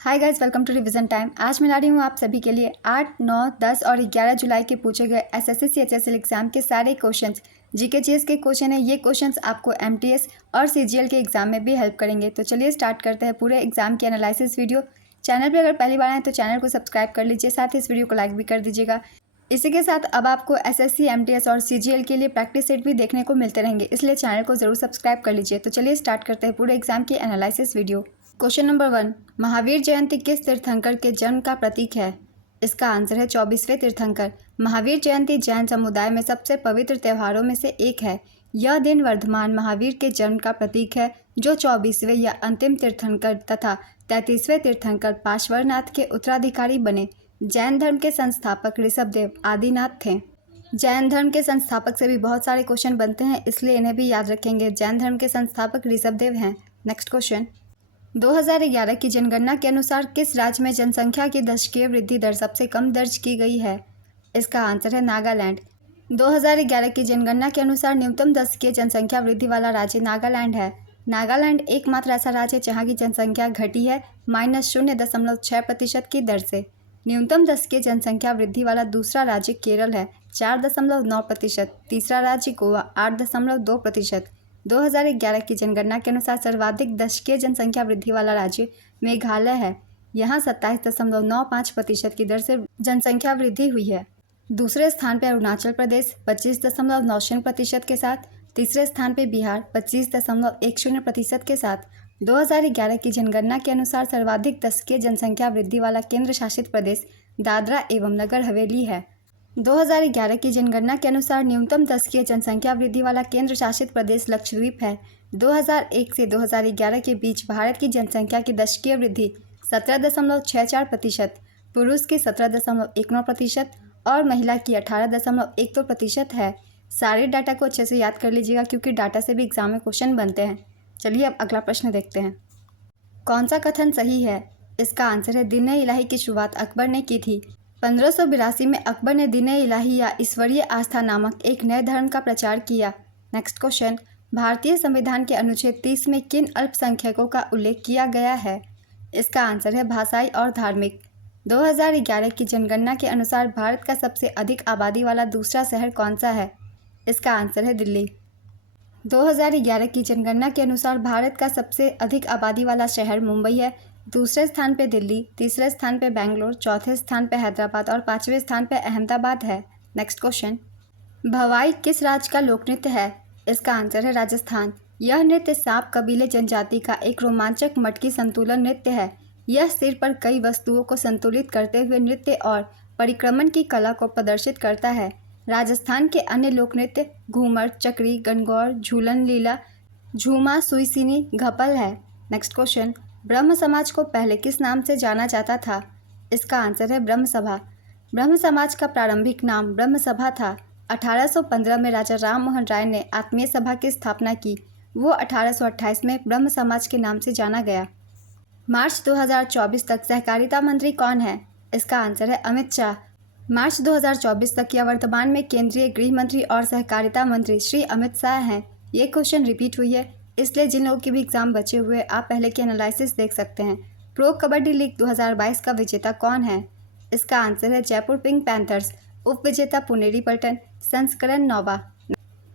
Hi guys, welcome to revision time. आज मैं ला रही हूँ आप सभी के लिए 8, 9, 10 और 11 जुलाई के पूछे गए एसएससी सीएचएसएल एग्जाम के सारे क्वेश्चंस जीके जीएस के क्वेश्चन है। ये क्वेश्चंस आपको एमटीएस और सीजीएल के एग्जाम में भी हेल्प करेंगे। तो चलिए स्टार्ट करते हैं पूरे एग्जाम की एनालिसिस वीडियो। चैनल पर अगर पहली बार आए तो चैनल को सब्सक्राइब कर लीजिए, साथ ही इस वीडियो को लाइक भी कर दीजिएगा। इसी के साथ अब आपको एसएससी, एमटीएस और सीजीएल के लिए प्रैक्टिस सेट भी देखने को मिलते रहेंगे, इसलिए चैनल को जरूर सब्सक्राइब कर लीजिए। तो चलिए स्टार्ट करते हैं पूरे एग्जाम की analysis video. Question number 1, Mahavir Jayanti किस तीर्थंकर के जन्म का प्रतीक है? इसका आंसर है 24वें तीर्थंकर। महावीर जयंती जैन समुदाय में सबसे पवित्र त्योहारों में से एक है। यह दिन वर्धमान महावीर के जन्म का प्रतीक है, जो 24वें या अंतिम तीर्थंकर तथा 33वें तीर्थंकर पार्श्वनाथ के उत्तराधिकारी बने। जैन धर्म के संस्थापक ऋषभदेव आदिनाथ थे। जैन धर्म के संस्थापक से भी बहुत सारे क्वेश्चन बनते हैं, इसलिए इन्हें भी याद रखेंगे। जैन धर्म के संस्थापक ऋषभदेव हैं। नेक्स्ट क्वेश्चन, 2011 की जनगणना के अनुसार किस राज्य में जनसंख्या की दशकीय वृद्धि दर सबसे कम दर्ज की गई है? इसका आंसर है नागालैंड। 2011 की जनगणना के अनुसार न्यूनतम दशकीय जनसंख्या वृद्धि वाला राज्य नागालैंड है। नागालैंड एकमात्र ऐसा राज्य है जहां की जनसंख्या घटी है -0.6% की दर से। न्यूनतम दशकीय जनसंख्या वृद्धि वाला दूसरा राज्य केरल है, 4.9%। तीसरा राज्य गोवा, 8.2%। 2011 की जनगणना के अनुसार सर्वाधिक दशकीय जनसंख्या वृद्धि वाला राज्य मेघालय है। यहाँ 27.95% की दर से जनसंख्या वृद्धि हुई है। दूसरे स्थान पर अरुणाचल प्रदेश 25.90% के साथ। तीसरे स्थान पर बिहार 25.10% के साथ। 2011 की जनगणना के अनुसार सर्वाधिक दशकीय जनसंख्या वृद्धि वाला केंद्र शासित प्रदेश दादरा एवं नगर हवेली है। 2011 की जनगणना के अनुसार न्यूनतम दशकीय जनसंख्या वृद्धि वाला केंद्र शासित प्रदेश लक्षद्वीप है। 2001 से 2011 के बीच भारत की जनसंख्या की दशकीय वृद्धि 17.64%, पुरुष की 17.19% और महिला की 18.12% है। सारे डाटा को अच्छे से याद कर लीजिएगा, क्योंकि डाटा से भी एग्जाम में क्वेश्चन बनते हैं। चलिए अब अगला प्रश्न देखते हैं। कौन सा कथन सही है? इसका आंसर है दीन-ए-इलाही की शुरुआत अकबर ने की थी। 1582 में अकबर ने दीन-ए-इलाही या ईश्वरीय आस्था नामक एक नए धर्म का प्रचार किया। नेक्स्ट क्वेश्चन, भारतीय संविधान के अनुच्छेद 30 में किन अल्पसंख्यकों का उल्लेख किया गया है? इसका आंसर है भाषाई और धार्मिक। 2011 की जनगणना के अनुसार भारत का सबसे अधिक आबादी वाला दूसरा शहर कौन सा है? इसका आंसर है दिल्ली। 2011 की जनगणना के अनुसार भारत का सबसे अधिक आबादी वाला शहर मुंबई है। दूसरे स्थान पे दिल्ली, तीसरे स्थान पे बेंगलोर, चौथे स्थान पे हैदराबाद और पांचवें स्थान पे अहमदाबाद है। नेक्स्ट क्वेश्चन, भवाई किस राज्य का लोक नृत्य है? इसका आंसर है राजस्थान। यह नृत्य सांप कबीले जनजाति का एक रोमांचक मटकी संतुलन नृत्य है। यह सिर पर कई वस्तुओं को संतुलित करते हुए नृत्य और परिक्रमण की कला को प्रदर्शित करता है। राजस्थान के अन्य लोक नृत्य घूमर, चक्री, गणगौर, झूलन लीला, झूमा, सुईसिनी, घपल है। नेक्स्ट क्वेश्चन, ब्रह्म समाज को पहले किस नाम से जाना जाता था? इसका आंसर है ब्रह्म सभा। ब्रह्म समाज का प्रारंभिक नाम ब्रह्म सभा था। 1815 में राजा राम मोहन राय ने आत्मीय सभा की स्थापना की। वो 1828 में ब्रह्म समाज के नाम से जाना गया। मार्च 2024 तक सहकारिता मंत्री कौन है? इसका आंसर है अमित शाह। मार्च 2024 तक या वर्तमान में केंद्रीय गृह मंत्री और सहकारिता मंत्री श्री अमित शाह हैं। ये क्वेश्चन रिपीट हुई है, इसलिए जिन लोगों के भी एग्जाम बचे हुए आप पहले की एनालिसिस देख सकते हैं। प्रो कबड्डी लीग 2022 का विजेता कौन है? इसका आंसर है जयपुर पिंक पैंथर्स। उप विजेता पुनेरी पल्टन, संस्करण 9वां।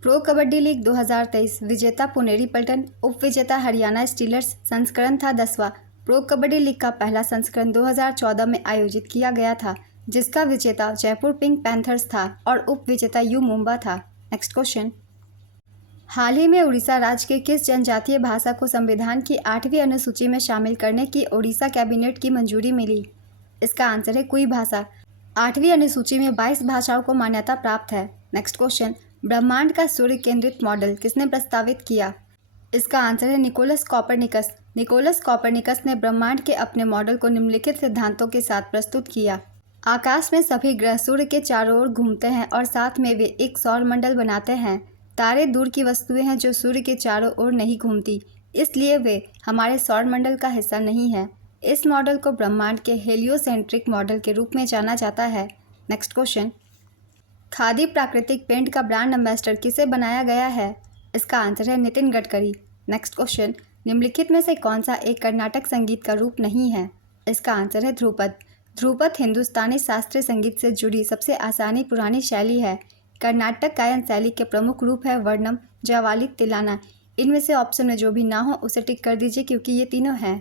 प्रो कबड्डी लीग 2023 विजेता पुनेरी पल्टन, उप विजेता हरियाणा स्टीलर्स, संस्करण था 10वां। प्रो कबड्डी लीग का पहला संस्करण 2014 में आयोजित किया गया था, जिसका विजेता जयपुर पिंक पैंथर्स था और उप विजेता यू मुंबा था। नेक्स्ट क्वेश्चन, हाल ही में उड़ीसा राज्य के किस जनजातीय भाषा को संविधान की 8वीं अनुसूची में शामिल करने की ओडिशा कैबिनेट की मंजूरी मिली? इसका आंसर है कुई भाषा। 8वीं अनुसूची में 22 भाषाओं को मान्यता प्राप्त है। नेक्स्ट क्वेश्चन, ब्रह्मांड का सूर्य केंद्रित मॉडल किसने प्रस्तावित किया? इसका आंसर है निकोलस कॉपरनिकस। निकोलस कॉपरनिकस ने ब्रह्मांड के अपने मॉडल को निम्नलिखित सिद्धांतों के साथ प्रस्तुत किया। आकाश में सभी ग्रह सूर्य के चारों ओर घूमते हैं और साथ में वे एक सौर मंडल बनाते हैं। तारे दूर की वस्तुएं हैं जो सूर्य के चारों ओर नहीं घूमती, इसलिए वे हमारे सौर मंडल का हिस्सा नहीं है। इस मॉडल को ब्रह्मांड के हेलियोसेंट्रिक मॉडल के रूप में जाना जाता है। नेक्स्ट क्वेश्चन, खादी प्राकृतिक पेंट का ब्रांड एम्बेसडर किसे बनाया गया है? इसका आंसर है नितिन गडकरी। नेक्स्ट क्वेश्चन, निम्नलिखित में से कौन सा एक कर्नाटक संगीत का रूप नहीं है? इसका आंसर है ध्रुपद। ध्रुपद हिंदुस्तानी शास्त्रीय संगीत से जुड़ी सबसे आसानी पुरानी शैली है। कर्नाटक गायन शैली के प्रमुख रूप है वर्णम, जावाली, तिलाना। इनमें से ऑप्शन में जो भी ना हो उसे टिक कर दीजिए क्योंकि ये तीनों हैं।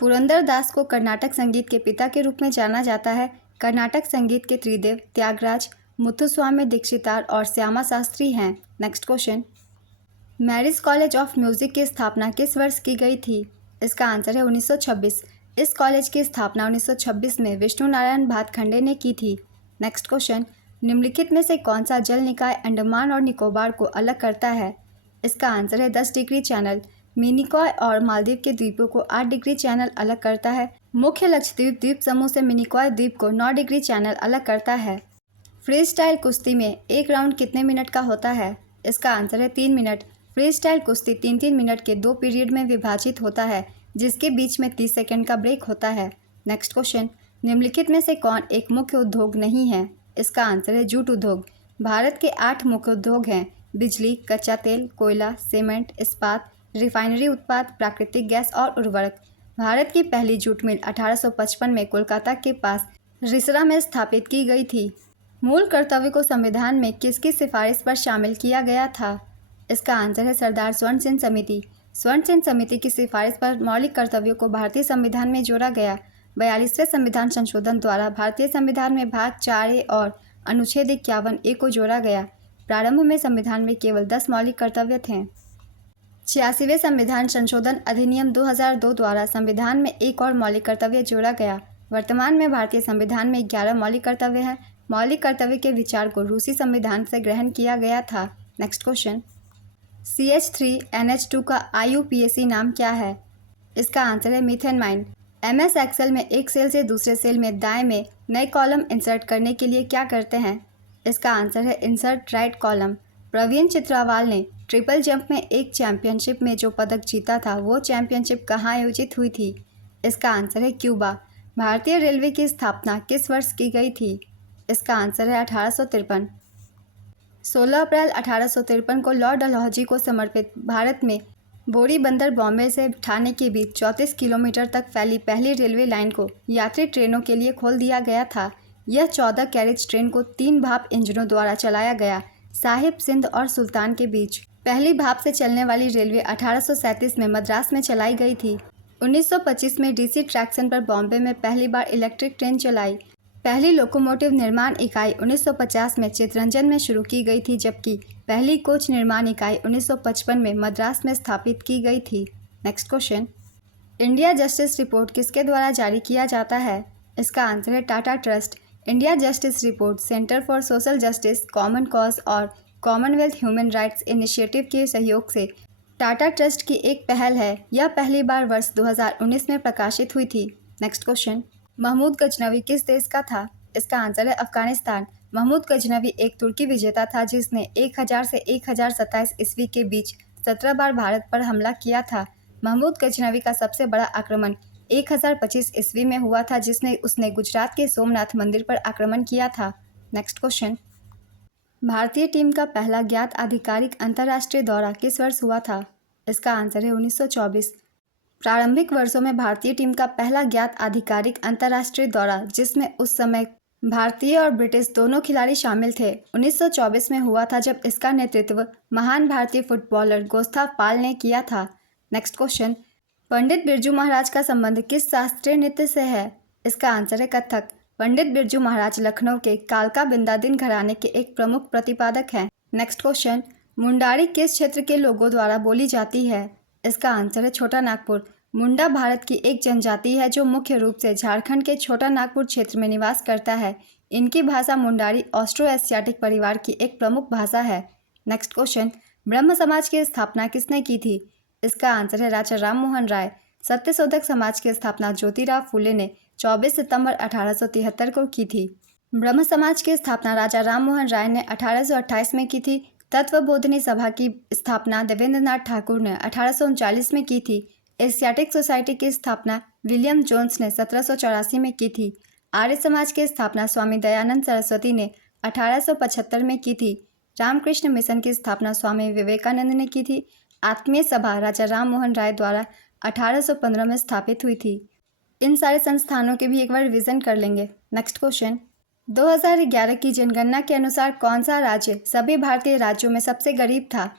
पुरंदर दास को कर्नाटक संगीत के पिता के रूप में जाना जाता है। कर्नाटक संगीत के त्रिदेव त्यागराज, मुथुस्वामी दीक्षितार और श्यामा शास्त्री हैं। Next question, marriage college of music की स्थापना किस वर्ष की गई थी? इसका आंसर है 1926। इस कॉलेज की स्थापना 1926 में विष्णु नारायण भातखंडे ने की थी। नेक्स्ट क्वेश्चन, निम्नलिखित में से कौन सा जल निकाय अंडमान और निकोबार को अलग करता है? इसका आंसर है 10 डिग्री चैनल। मिनिकॉय और मालदीव के द्वीपों को 8 डिग्री चैनल अलग करता है। मुख्य लक्षद्वीप द्वीप समूह से मिनिकॉय द्वीप को 9 डिग्री चैनल अलग करता है। फ्री स्टाइल कुश्ती में एक राउंड कितने मिनट का होता है? इसका आंसर है 3 मिनट। फ्री स्टाइल कुश्ती 3-3 मिनट के 2 पीरियड में विभाजित होता है जिसके बीच में 30 सेकंड का ब्रेक होता है। नेक्स्ट क्वेश्चन, निम्नलिखित में से कौन एक मुख्य उद्योग नहीं है? इसका आंसर है जूट उद्योग। भारत के 8 मुख्य उद्योग हैं: बिजली, कच्चा तेल, कोयला, सीमेंट, इस्पात, रिफाइनरी उत्पाद, प्राकृतिक गैस और उर्वरक। भारत की पहली जूट मिल 1855 में कोलकाता के पास रिसरा में स्थापित की गई थी। मूल कर्तव्य को संविधान में किसकी सिफारिश पर शामिल किया गया था? इसका आंसर है सरदार स्वर्ण सिंह समिति। स्वर्ण सिंह समिति की सिफारिश पर मौलिक कर्तव्यों को भारतीय संविधान में जोड़ा गया। 42वें संविधान संशोधन द्वारा भारतीय संविधान में भाग 4A और अनुच्छेद 51A को जोड़ा गया। प्रारंभ में संविधान में केवल 10 मौलिक कर्तव्य थे। 86वें संविधान संशोधन अधिनियम 2002 द्वारा संविधान में एक और मौलिक कर्तव्य जोड़ा गया। वर्तमान में भारतीय संविधान में 11 मौलिक कर्तव्य हैं। मौलिक कर्तव्य के विचार को रूसी संविधान से ग्रहण किया गया था। नेक्स्ट क्वेश्चन, CH3NH2 का IUPAC नाम क्या है? इसका आंसर है मीथेनमाइन। MS एक्सेल में एक सेल से दूसरे सेल में दाएं में नए कॉलम इंसर्ट करने के लिए क्या करते हैं? इसका आंसर है इंसर्ट राइट कॉलम। प्रवीण चित्रावाल ने ट्रिपल जंप में एक चैंपियनशिप में जो पदक जीता था वो चैंपियनशिप कहाँ आयोजित हुई थी? इसका आंसर है क्यूबा। भारतीय रेलवे की स्थापना किस वर्ष की गई थी? इसका आंसर है 1853। 16 अप्रैल 1853 को लॉर्ड डलहौजी को समर्पित भारत में बोरी बंदर बॉम्बे से ठाणे के बीच 34 किलोमीटर तक फैली पहली रेलवे लाइन को यात्री ट्रेनों के लिए खोल दिया गया था। यह 14 कैरेज ट्रेन को 3 भाप इंजनों द्वारा चलाया गया। साहिब, सिंध और सुल्तान के बीच पहली भाप से चलने वाली रेलवे 1837 में मद्रास में चलाई गई थी। 1925 में DC ट्रैक्शन पर बॉम्बे में पहली बार इलेक्ट्रिक ट्रेन चलाई। पहली लोकोमोटिव निर्माण इकाई 1950 में चितरंजन में शुरू की गई थी जबकि पहली कोच निर्माण इकाई 1955 में मद्रास में स्थापित की गई थी। Next question, India justice report किसके द्वारा जारी किया जाता है? इसका आंसर है Tata trust. India justice report centre for social justice, common cause और कॉमनवेल्थ ह्यूमन राइट्स इनिशिएटिव के सहयोग से टाटा ट्रस्ट की एक पहल है। यह पहली बार वर्ष 2019 में प्रकाशित हुई थी। नेक्स्ट क्वेश्चन, महमूद गजनवी किस देश का था? इसका आंसर है अफगानिस्तान। महमूद गजनवी एक तुर्की विजेता था जिसने 1000 से 1027 ईस्वी के बीच 17 बार भारत पर हमला किया था। महमूद गजनवी का सबसे बड़ा आक्रमण 1025 ईस्वी में हुआ था जिसने उसने गुजरात के सोमनाथ मंदिर पर आक्रमण किया था। नेक्स्ट क्वेश्चन, भारतीय टीम का पहला ज्ञात आधिकारिक अंतर्राष्ट्रीय दौरा किस वर्ष हुआ था? इसका आंसर है 1924। प्रारंभिक वर्षों में भारतीय टीम का पहला ज्ञात आधिकारिक अंतर्राष्ट्रीय दौरा जिसमें उस समय भारतीय और ब्रिटिश दोनों खिलाड़ी शामिल थे 1924 में हुआ था जब इसका नेतृत्व महान भारतीय फुटबॉलर गोस्ताव पाल ने किया था। नेक्स्ट क्वेश्चन, पंडित बिरजू महाराज का संबंध किस शास्त्रीय नृत्य से है? इसका आंसर है कथक। पंडित बिरजू महाराज लखनऊ के कालका बिंदादिन घराने के एक प्रमुख प्रतिपादक हैं। नेक्स्ट क्वेश्चन, मुंडारी किस क्षेत्र के लोगों द्वारा बोली जाती है? इसका आंसर है छोटा नागपुर। मुंडा भारत की एक जनजाति है जो मुख्य रूप से झारखंड के छोटा नागपुर क्षेत्र में निवास करता है। इनकी भाषा मुंडारी ऑस्ट्रो एशियाटिक परिवार की एक प्रमुख भाषा है। नेक्स्ट क्वेश्चन, ब्रह्म समाज की स्थापना किसने की थी? इसका आंसर है राजा राम मोहन राय। सत्यशोधक समाज की स्थापना ज्योतिराव फूले ने 24 सितंबर 1873 को की थी। ब्रह्म समाज की स्थापना राजा राम मोहन राय ने 1828 में की थी। तत्वबोधिनी सभा की स्थापना देवेंद्रनाथ ठाकुर ने 1839 में की थी। एशियाटिक सोसाइटी की स्थापना विलियम जोन्स ने 1784 में की थी। आर्य समाज की स्थापना स्वामी दयानंद सरस्वती ने 1875 में की थी। रामकृष्ण मिशन की स्थापना स्वामी विवेकानंद ने की थी। आत्मीय सभा राजा राम मोहन राय द्वारा 1815 में स्थापित हुई थी। इन सारे संस्थानों के भी एक बार रिविजन कर लेंगे। नेक्स्ट क्वेश्चन, 2011 की जनगणना के अनुसार कौन सा राज्य सभी भारतीय राज्यों में सबसे गरीब था?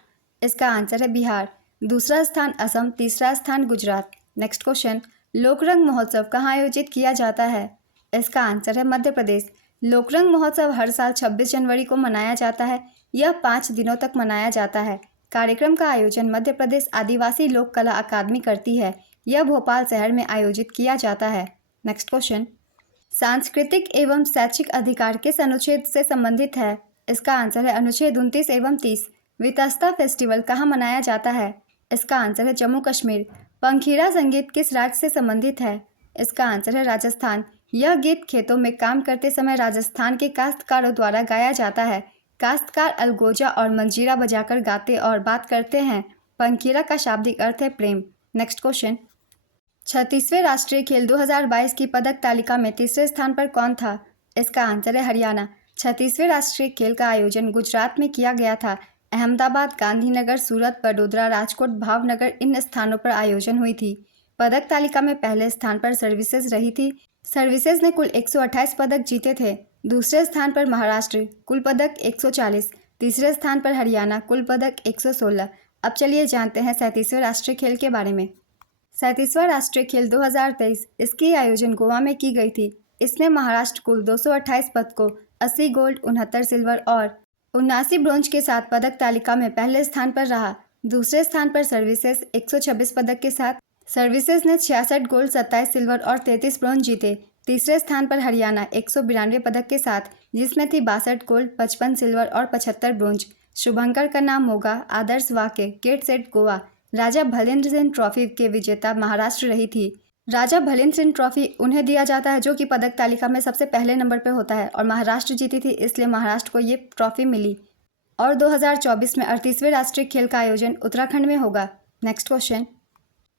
इसका आंसर है बिहार। दूसरा स्थान असम, तीसरा स्थान गुजरात। नेक्स्ट क्वेश्चन, लोकरंग महोत्सव कहाँ आयोजित किया जाता है? इसका आंसर है मध्य प्रदेश। लोकरंग महोत्सव हर साल 26 जनवरी को मनाया जाता है। यह 5 दिनों तक मनाया जाता है। कार्यक्रम का आयोजन मध्य प्रदेश आदिवासी लोक कला अकादमी करती है। यह भोपाल शहर में आयोजित किया जाता है। नेक्स्ट क्वेश्चन, सांस्कृतिक एवं शैक्षिक अधिकार किस अनुच्छेद से संबंधित है? इसका आंसर है अनुच्छेद 29 एवं 30। वितस्ता फेस्टिवल कहाँ मनाया जाता है? इसका आंसर है जम्मू कश्मीर। पंखीरा संगीत किस राज्य से संबंधित है? इसका आंसर है राजस्थान। यह गीत खेतों में काम करते समय राजस्थान के काश्तकारों द्वारा गाया जाता है। काश्तकार अलगोजा और मंजीरा बजाकर गाते और बात करते हैं। पंखीरा का शाब्दिक अर्थ है प्रेम। नेक्स्ट क्वेश्चन, 36वें राष्ट्रीय खेल 2022 की पदक तालिका में तीसरे स्थान पर कौन था? इसका आंसर है हरियाणा। 36वें राष्ट्रीय खेल का आयोजन गुजरात में किया गया था। अहमदाबाद, गांधीनगर, सूरत, वडोदरा, राजकोट, भावनगर इन स्थानों पर आयोजन हुई थी। पदक तालिका में पहले स्थान पर सर्विसेज रही थी। सर्विसेज ने कुल 128 पदक जीते थे। दूसरे स्थान पर महाराष्ट्र, कुल पदक 140। तीसरे स्थान पर हरियाणा, कुल पदक 116। अब चलिए जानते हैं 37वें राष्ट्रीय खेल के बारे में। 37वां राष्ट्रीय खेल 2023 इसकी आयोजन गोवा में की गई थी। इसमें महाराष्ट्र कुल 228 पदकों, 80 गोल्ड, 69 सिल्वर और 79 ब्रोंज के साथ पदक तालिका में पहले स्थान पर रहा। दूसरे स्थान पर सर्विसेज 126 पदक के साथ। सर्विसेज ने 66 गोल्ड, 27 सिल्वर और 33 ब्रोंज जीते। तीसरे स्थान पर हरियाणा 192 पदक के साथ, जिसमें थी 62 गोल्ड, 55 सिल्वर और 75 ब्रोंज। शुभंकर का नाम मोगा, आदर्श वाके, किट सेट गोवा। राजा भलेंद्र सिंह ट्रॉफी के विजेता महाराष्ट्र रही थी। राजा भलेंद्र सिंह ट्रॉफी उन्हें दिया जाता है जो कि पदक तालिका में सबसे पहले नंबर पर होता है और महाराष्ट्र जीती थी, इसलिए महाराष्ट्र को ये ट्रॉफी मिली। और 2024 में 38वें राष्ट्रीय खेल का आयोजन उत्तराखंड में होगा। नेक्स्ट क्वेश्चन,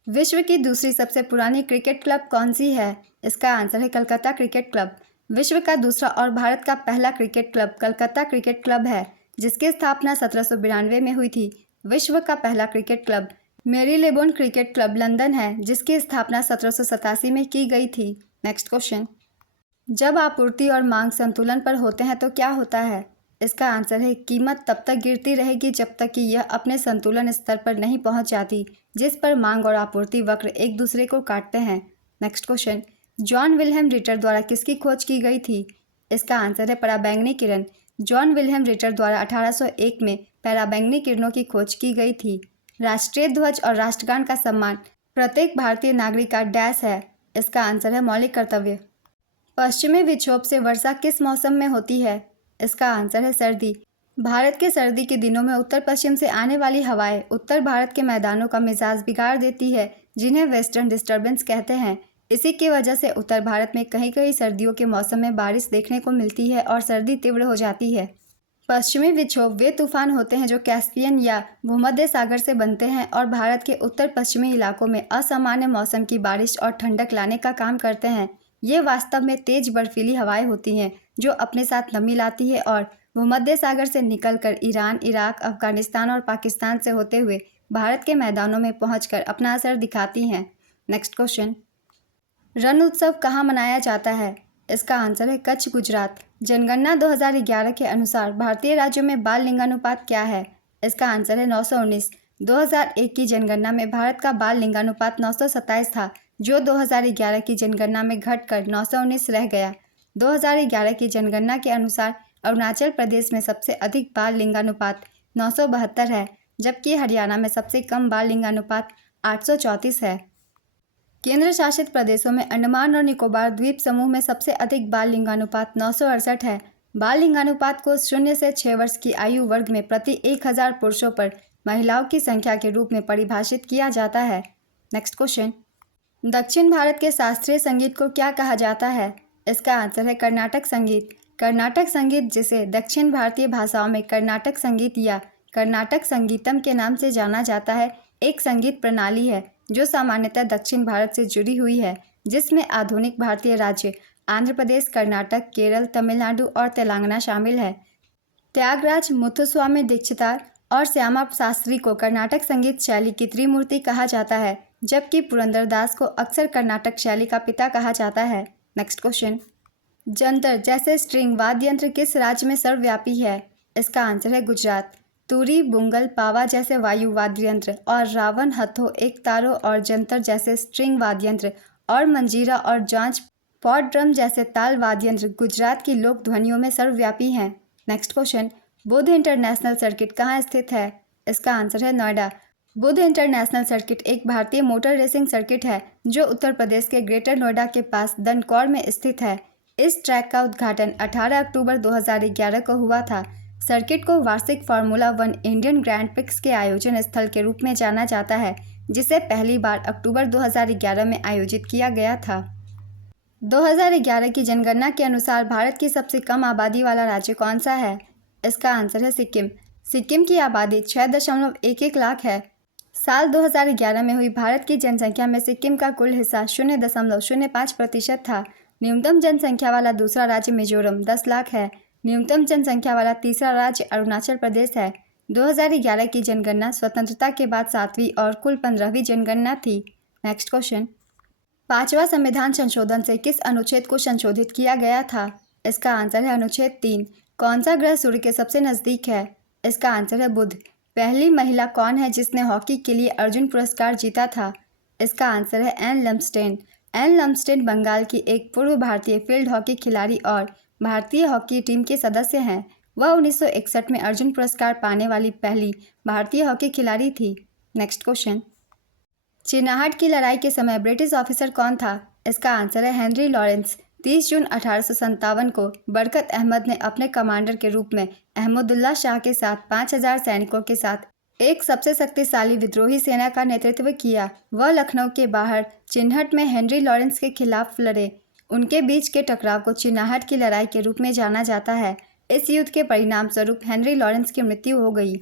विश्व की दूसरी सबसे पुरानी क्रिकेट क्लब कौन सी है? इसका आंसर है कलकत्ता क्रिकेट क्लब। विश्व का दूसरा और भारत का पहला cricket club Calcutta cricket club है, जिसकी स्थापना 1792 में हुई थी। विश्व का पहला cricket club Marylebone cricket club London है, जिसकी स्थापना 1787 में की गई थी। नेक्स्ट क्वेश्चन, जब आपूर्ति और मांग संतुलन पर होते हैं तो क्या होता है? इसका आंसर है कीमत तब तक गिरती रहेगी जब तक कि यह अपने संतुलन स्तर पर नहीं पहुंच जाती, जिस पर मांग और आपूर्ति वक्र एक दूसरे को काटते हैं। Next question, John Wilhelm Ritter द्वारा किसकी खोज की गई थी? इसका आंसर है पराबैंगनी किरण। जॉन विल्हेम रिटर द्वारा 1801 में पराबैंगनी किरणों की खोज की गई थी। राष्ट्रीय ध्वज और राष्ट्रगान का सम्मान प्रत्येक भारतीय नागरिक का डैश है। इसका आंसर है मौलिक कर्तव्य। पश्चिमी विक्षोभ से वर्षा किस मौसम में होती है? इसका आंसर है सर्दी। भारत के सर्दी के दिनों में उत्तर पश्चिम से आने वाली हवाएं उत्तर भारत के मैदानों का मिजाज बिगाड़ देती है, जिन्हें वेस्टर्न डिस्टर्बेंस कहते हैं। इसी की वजह से उत्तर भारत में कहीं कहीं सर्दियों के मौसम में बारिश देखने को मिलती है और सर्दी तीव्र हो जाती है। पश्चिमी विक्षोभ वे तूफान होते हैं जो कैस्पियन या भूमध्य सागर से बनते हैं और भारत के उत्तर पश्चिमी इलाकों में असामान्य मौसम की बारिश और ठंडक लाने का काम करते हैं। ये वास्तव में तेज बर्फीली हवाएं होती हैं जो अपने साथ नमी लाती है और भूमध्य सागर से निकलकर ईरान, इराक, अफगानिस्तान और पाकिस्तान से होते हुए भारत के मैदानों में पहुंचकर अपना असर दिखाती हैं। नेक्स्ट क्वेश्चन, रण उत्सव कहाँ मनाया जाता है? इसका आंसर है कच्छ, गुजरात। जनगणना 2011 के अनुसार भारतीय राज्यों में बाल लिंगानुपात क्या है? इसका आंसर है 919। 2001 की जनगणना में भारत का बाल लिंगानुपात 927 था, जो 2011 की जनगणना में घटकर 919 रह गया। 2011 की जनगणना के अनुसार अरुणाचल प्रदेश में सबसे अधिक बाल लिंगानुपात 972 है, जबकि हरियाणा में सबसे कम बाल लिंगानुपात 834 है। केंद्र शासित प्रदेशों में अंडमान और निकोबार द्वीप समूह में सबसे अधिक बाल लिंगानुपात 968 है। बाल लिंगानुपात को 0 से 6 वर्ष की आयु वर्ग में प्रति 1000 पुरुषों पर महिलाओं की संख्या के रूप में परिभाषित किया जाता है। नेक्स्ट क्वेश्चन, दक्षिण भारत के शास्त्रीय संगीत को क्या कहा जाता है? इसका आंसर है कर्नाटक संगीत। कर्नाटक संगीत, जिसे दक्षिण भारतीय भाषाओं में कर्नाटक संगीत या कर्नाटक संगीतम के नाम से जाना जाता है, एक संगीत प्रणाली है जो सामान्यतः दक्षिण भारत से जुड़ी हुई है, जिसमें आधुनिक भारतीय राज्य आंध्र प्रदेश, कर्नाटक, केरल, तमिलनाडु और तेलंगाना शामिल है। त्यागराज, मुथुस्वामी दीक्षितार और श्यामा शास्त्री को कर्नाटक संगीत शैली की त्रिमूर्ति कहा जाता है। जबकि पुरंदरदास को अक्सर कर्नाटक शैली का पिता कहा जाता है। नेक्स्ट क्वेश्चन, जंतर जैसे स्ट्रिंग वाद्य यंत्र किस राज्य में सर्वव्यापी है? इसका आंसर है गुजरात। तुरी, बुंगल, पावा जैसे वायु वाद्य यंत्र और रावण, हथो, एक तारो और जंतर जैसे स्ट्रिंग वाद्य यंत्र और मंजीरा और जांच पॉट ड्रम जैसे ताल वाद्य यंत्र गुजरात की लोक ध्वनियों में सर्वव्यापी हैं। नेक्स्ट क्वेश्चन, बुध इंटरनेशनल सर्किट कहाँ स्थित है? इसका आंसर है नोएडा। बुध इंटरनेशनल सर्किट एक भारतीय मोटर रेसिंग सर्किट है जो उत्तर प्रदेश के ग्रेटर नोएडा के पास दंडकौर में स्थित है। इस ट्रैक का उद्घाटन 18 अक्टूबर 2011 को हुआ था। सर्किट को वार्षिक फार्मूला 1 इंडियन ग्रैंड प्रिक्स के आयोजन स्थल के रूप में जाना जाता है, जिसे पहली बार अक्टूबर 2011 में आयोजित किया गया था। 2011 की जनगणना के अनुसार भारत की सबसे कम आबादी वाला राज्य कौन सा है? इसका आंसर है सिक्किम। सिक्किम की आबादी 6.11 लाख है। साल 2011 में हुई भारत की जनसंख्या में सिक्किम का कुल हिस्सा 0.05% था। न्यूनतम जनसंख्या वाला दूसरा राज्य मिजोरम 10 लाख है। न्यूनतम जनसंख्या वाला तीसरा राज्य अरुणाचल प्रदेश है। 2011 की जनगणना स्वतंत्रता के बाद 7वीं और कुल 15वीं जनगणना थी। नेक्स्ट क्वेश्चन, 5वां संविधान संशोधन से किस अनुच्छेद को संशोधित किया गया था? इसका आंसर है अनुच्छेद 3। कौन सा ग्रह सूर्य के सबसे नज़दीक है? इसका आंसर है बुध। पहली महिला कौन है जिसने हॉकी के लिए अर्जुन पुरस्कार जीता था? इसका आंसर है एन लम्सटेन। एन लम्सटेन बंगाल की एक पूर्व भारतीय फील्ड हॉकी खिलाड़ी और भारतीय हॉकी टीम के सदस्य हैं। वह 1961 में अर्जुन पुरस्कार पाने वाली पहली भारतीय हॉकी खिलाड़ी थी। नेक्स्ट क्वेश्चन, चिनाहट की लड़ाई के समय ब्रिटिश ऑफिसर कौन था? इसका आंसर है हेनरी लॉरेंस। 30 जून 1857 को बरकत अहमद ने अपने कमांडर के रूप में अहमदुल्ला शाह के साथ 5000 सैनिकों के साथ एक सबसे शक्तिशाली विद्रोही सेना का नेतृत्व किया। वह लखनऊ के बाहर चिन्हट में हेनरी लॉरेंस के खिलाफ लड़े। उनके बीच के टकराव को चिनाहट की लड़ाई के रूप में जाना जाता है। इस युद्ध के परिणाम स्वरूप हेनरी लॉरेंस की मृत्यु हो गई।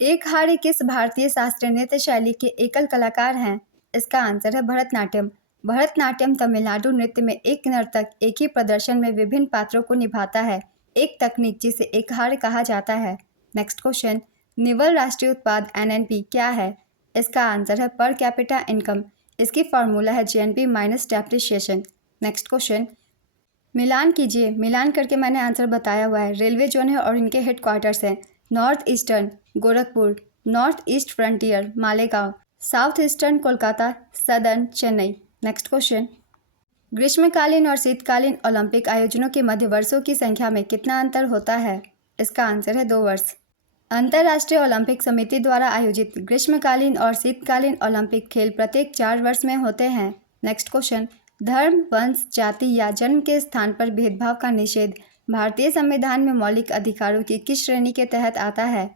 एक हाड़ी किस भारतीय शास्त्रीय नृत्य शैली के एकल कलाकार हैं? इसका आंसर है भरतनाट्यम। भरतनाट्यम तमिलनाडु नृत्य में एक नर्तक एक ही प्रदर्शन में विभिन्न पात्रों को निभाता है, एक तकनीक जिसे एक हाड़ कहा जाता है। नेक्स्ट क्वेश्चन, निवल राष्ट्रीय उत्पाद NNP क्या है? इसका आंसर है पर कैपिटा इनकम। इसकी फार्मूला है GNP minus depreciation. Next question, मिलान कीजिए। मिलान करके मैंने आंसर बताया हुआ है। रेलवे जोन है और इनके हेडक्वार्टर्स हैं north eastern Gorakhpur, north east frontier Malegaon, south eastern Kolkata, southern Chennai. Next question, ग्रीष्मकालीन और शीतकालीन ओलंपिक आयोजनों के मध्य वर्षों की संख्या में कितना अंतर होता है? इसका आंसर है 2 वर्ष। अंतर्राष्ट्रीय ओलंपिक समिति द्वारा आयोजित ग्रीष्मकालीन और शीतकालीन ओलंपिक खेल प्रत्येक 4 वर्ष में होते हैं। नेक्स्ट क्वेश्चन, धर्म, वंश, जाति या जन्म के स्थान पर भेदभाव का निषेध भारतीय संविधान में मौलिक अधिकारों की किस श्रेणी के तहत आता है?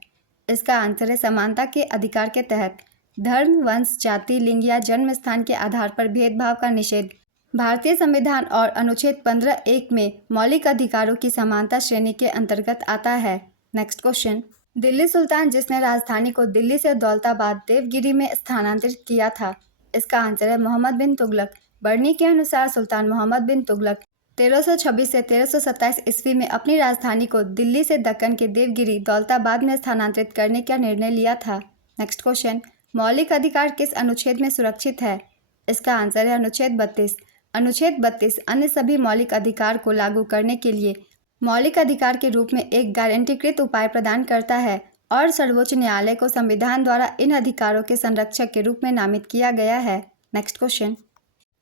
इसका आंसर है समानता के अधिकार के तहत। धर्म, वंश, जाति, लिंग या जन्म स्थान के आधार पर भेदभाव का निषेध भारतीय संविधान और अनुच्छेद 15(1) में मौलिक अधिकारों की समानता श्रेणी के अंतर्गत आता है। नेक्स्ट क्वेश्चन, दिल्ली सुल्तान जिसने राजधानी को दिल्ली से दौलताबाद देवगिरी में स्थानांतरित किया था? इसका आंसर है मोहम्मद बिन तुगलक। बरनी के अनुसार सुल्तान मोहम्मद बिन तुगलक 1326 से 1327 ईस्वी में अपनी राजधानी को दिल्ली से दक्कन के देवगिरी दौलताबाद में स्थानांतरित करने का निर्णय लिया था। नेक्स्ट क्वेश्चन, मौलिक अधिकार किस अनुच्छेद में सुरक्षित है? इसका आंसर है अनुच्छेद 32। अनुच्छेद 32 अन्य सभी मौलिक अधिकार को लागू करने के लिए मौलिक अधिकार के रूप में एक गारंटीकृत उपाय प्रदान करता है और सर्वोच्च न्यायालय को संविधान द्वारा इन अधिकारों के संरक्षक के रूप में नामित किया गया है। नेक्स्ट क्वेश्चन,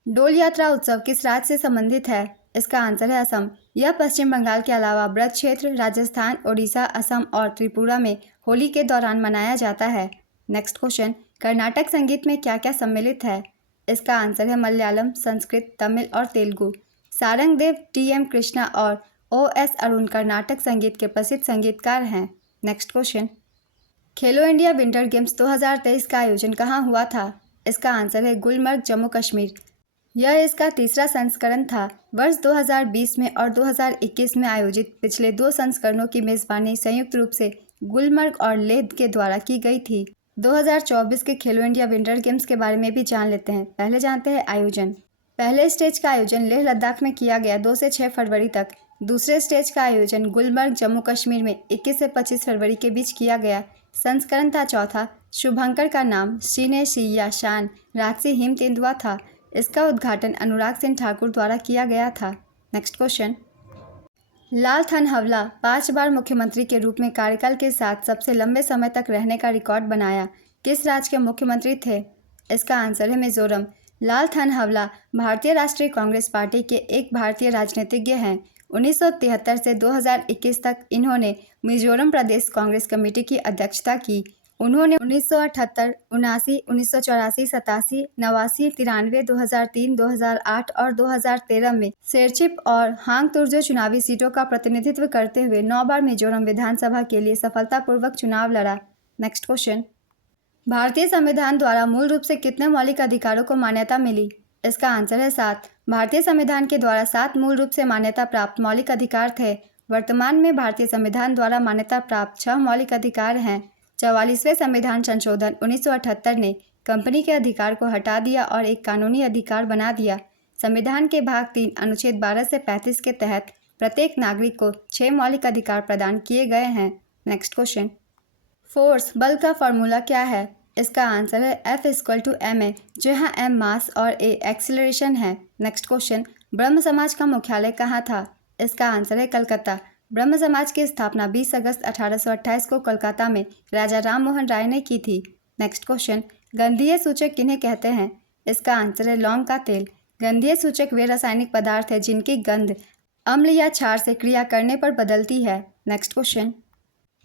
डोल यात्रा उत्सव किस राज्य से संबंधित है? इसका आंसर है असम। यह पश्चिम बंगाल के अलावा ब्रज क्षेत्र, राजस्थान, ओडिशा, असम और त्रिपुरा में होली के दौरान मनाया जाता है। नेक्स्ट क्वेश्चन, कर्नाटक संगीत में क्या क्या सम्मिलित है? इसका आंसर है मलयालम, संस्कृत, तमिल और तेलुगु। सारंगदेव, TM कृष्णा और OS अरुण कर्नाटक संगीत के प्रसिद्ध संगीतकार हैं। नेक्स्ट क्वेश्चन, खेलो इंडिया विंटर गेम्स 2023 का आयोजन कहाँ हुआ था? इसका आंसर है गुलमर्ग, जम्मू कश्मीर। यह इसका तीसरा संस्करण था। वर्ष 2020 में और 2021 में आयोजित पिछले 2 संस्करणों की मेज़बानी संयुक्त रूप से गुलमर्ग और लेह के द्वारा की गई थी। 2024 के खेलो इंडिया विंटर गेम्स के बारे में भी जान लेते हैं। पहले जानते हैं आयोजन। पहले स्टेज का आयोजन लेह लद्दाख में किया गया 2 से 6 फरवरी तक। दूसरे स्टेज का आयोजन गुलमर्ग, जम्मू कश्मीर में 21 से 25 फरवरी के बीच किया गया। संस्करण था चौथा शुभंकर का नाम शीनेशी या शान राजसी हिम तेंदुआ था। इसका उद्घाटन अनुराग सिंह ठाकुर द्वारा किया गया था। नेक्स्ट क्वेश्चन, लाल थनहवला 5 बार मुख्यमंत्री के रूप में कार्यकाल के साथ सबसे लंबे समय तक रहने का रिकॉर्ड बनाया। किस राज्य के मुख्यमंत्री थे? इसका आंसर है मिजोरम। लाल थनहवला भारतीय राष्ट्रीय कांग्रेस पार्टी के एक भारतीय राजनीतिज्ञ हैं। 1973 से 2021 तक इन्होंने मिजोरम प्रदेश कांग्रेस कमेटी की अध्यक्षता की। उन्होंने 1978, 79, 1984, 87, 89, 93, 2003, 2008 और 2013 में शेरचिप और हांगतुरजो चुनावी सीटों का प्रतिनिधित्व करते हुए 9 बार मिजोरम विधानसभा के लिए सफलतापूर्वक चुनाव लड़ा। नेक्स्ट क्वेश्चन, भारतीय संविधान द्वारा मूल रूप से कितने मौलिक अधिकारों को मान्यता मिली? इसका आंसर है 7। भारतीय संविधान के द्वारा 7 मूल रूप से मान्यता प्राप्त मौलिक अधिकार थे। वर्तमान में भारतीय संविधान द्वारा मान्यता प्राप्त 6 मौलिक अधिकार हैं। 44वें संविधान संशोधन 1978 ने कंपनी के अधिकार को हटा दिया और एक कानूनी अधिकार बना दिया। संविधान के भाग 3 अनुच्छेद 12 से 35 के तहत प्रत्येक नागरिक को 6 मौलिक अधिकार प्रदान किए गए हैं। नेक्स्ट क्वेश्चन, फोर्स बल का फॉर्मूला क्या है? इसका आंसर है F=ma, जहाँ m मास और a एक्सीलरेशन है। नेक्स्ट क्वेश्चन, ब्रह्म समाज का मुख्यालय कहाँ था? इसका आंसर है कलकत्ता। ब्रह्म समाज की स्थापना 20 अगस्त 1828 को कोलकाता में राजा राम मोहन राय ने की थी। नेक्स्ट क्वेश्चन, गंधीय सूचक किन्हें कहते हैं? इसका आंसर है लौंग का तेल। गंधीय सूचक वे रासायनिक पदार्थ है जिनकी गंध अम्ल या क्षार से क्रिया करने पर बदलती है। नेक्स्ट क्वेश्चन,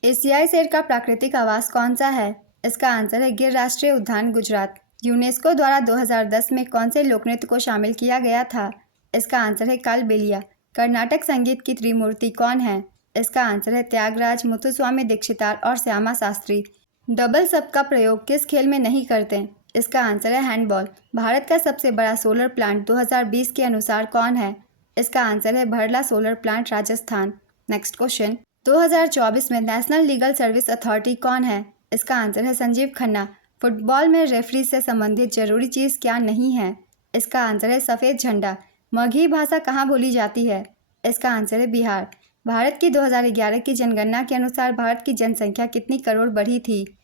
एशियाई शेर का प्राकृतिक आवास कौन सा है? इसका आंसर है गिर राष्ट्रीय उद्यान गुजरात। यूनेस्को द्वारा 2010 में कौन से लोकनृत्य को शामिल किया गया था? इसका आंसर है कालबेलिया। कर्नाटक संगीत की त्रिमूर्ति कौन है? इसका आंसर है त्यागराज, मुथुस्वामी दीक्षितार और श्यामा शास्त्री। डबल सब का प्रयोग किस खेल में नहीं करते? इसका आंसर है हैंडबॉल। भारत का सबसे बड़ा सोलर प्लांट 2020 के अनुसार कौन है? इसका आंसर है भरला solar plant, Rajasthan. Next question, 2024 में नेशनल लीगल सर्विस अथॉरिटी कौन है? इसका आंसर है संजीव खन्ना। फुटबॉल में रेफरी से संबंधित जरूरी चीज़ क्या नहीं है? इसका आंसर है सफ़ेद झंडा। मगही भाषा कहाँ बोली जाती है? इसका आंसर है बिहार। भारत की 2011 की जनगणना के अनुसार भारत की जनसंख्या कितनी करोड़ बढ़ी थी?